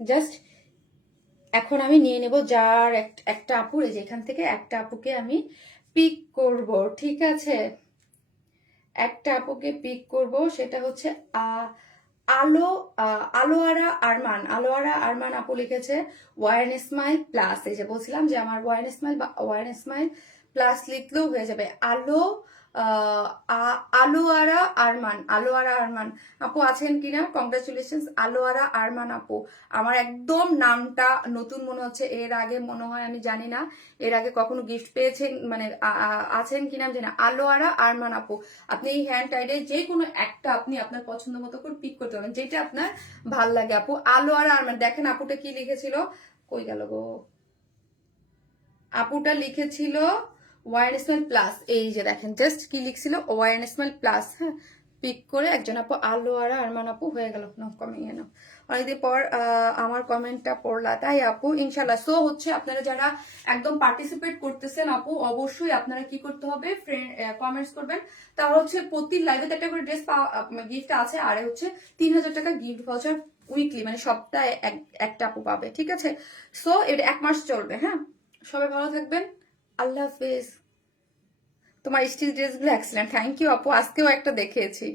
জাস্ট এখন আমি নিয়ে নেব যার একটা আপুর, এই যে এখান থেকে একটা আপুকে আমি পিক করব, ঠিক আছে? একটা আপুকে পিক করব, সেটা হচ্ছে আলো আলোয়ারা আরমান। আলোয়ারা আরমান আপু লিখেছে ওয়ান স্মাইল প্লাস। এই যে বলছিলাম যে আমার ওয়ান স্মাইল বা ওয়ান স্মাইল প্লাস লিখলেও হয়ে যাবে। আলোয়ারা আরমান, আলোয়ারা আরমান আপু আছেন কিনা? কংগ্রাচুলেশনস আলোয়ারা আরমান আপু। আমার একদম নামটা নতুন মনে হচ্ছে, এর আগে মনে হয় আমি জানি না এর আগে কখনো গিফট পেয়েছেন, মানে আছেন কিনা আমি জানি না। আলোয়ারা আরমান আপু, আপনি এই হ্যান্ড টাইডে যে কোনো একটা আপনি আপনার পছন্দ মতো করে পিক করতে পারবেন, যেটা আপনার ভাল লাগে আপু। আলোয়ারা আরমান, দেখেন আপুটা কি লিখেছিল, কই গেল গো? আপুটা লিখেছিল ওয়ান স্মাইল প্লাস, এই যে দেখেন জাস্ট কি লিখছিল, ওয়ান স্মাইল প্লাস। হ্যাঁ, পিক করে একজন আপু আলোয়ারা আরমান আপু হয়ে গেল। নাও কমিয়ে নাও, অনেকদিন পর আমার কমেন্টটা পড়লা, তাই আপু ইনশাল্লাহ। সো হচ্ছে আপনারা যারা একদম পার্টিসিপেট করতেছেন আপু, অবশ্যই আপনারা কি করতে হবে, কমেন্টস করবেন। তার হচ্ছে প্রতি লাইভে একটা করে ড্রেস গিফট আছে, আর হচ্ছে 3000 টাকা গিফট ভাউচার উইকলি, মানে সপ্তাহে একটা আপু পাবে, ঠিক আছে? সো এটা 1 মাস চলবে। হ্যাঁ, সবাই ভালো থাকবেন, আল্লাহ হাফেজ। তোমার স্টিল ড্রেসগুলো এক্সেলেন্ট, থ্যাংক ইউ আপু, আজকেও একটা দেখিয়েছি।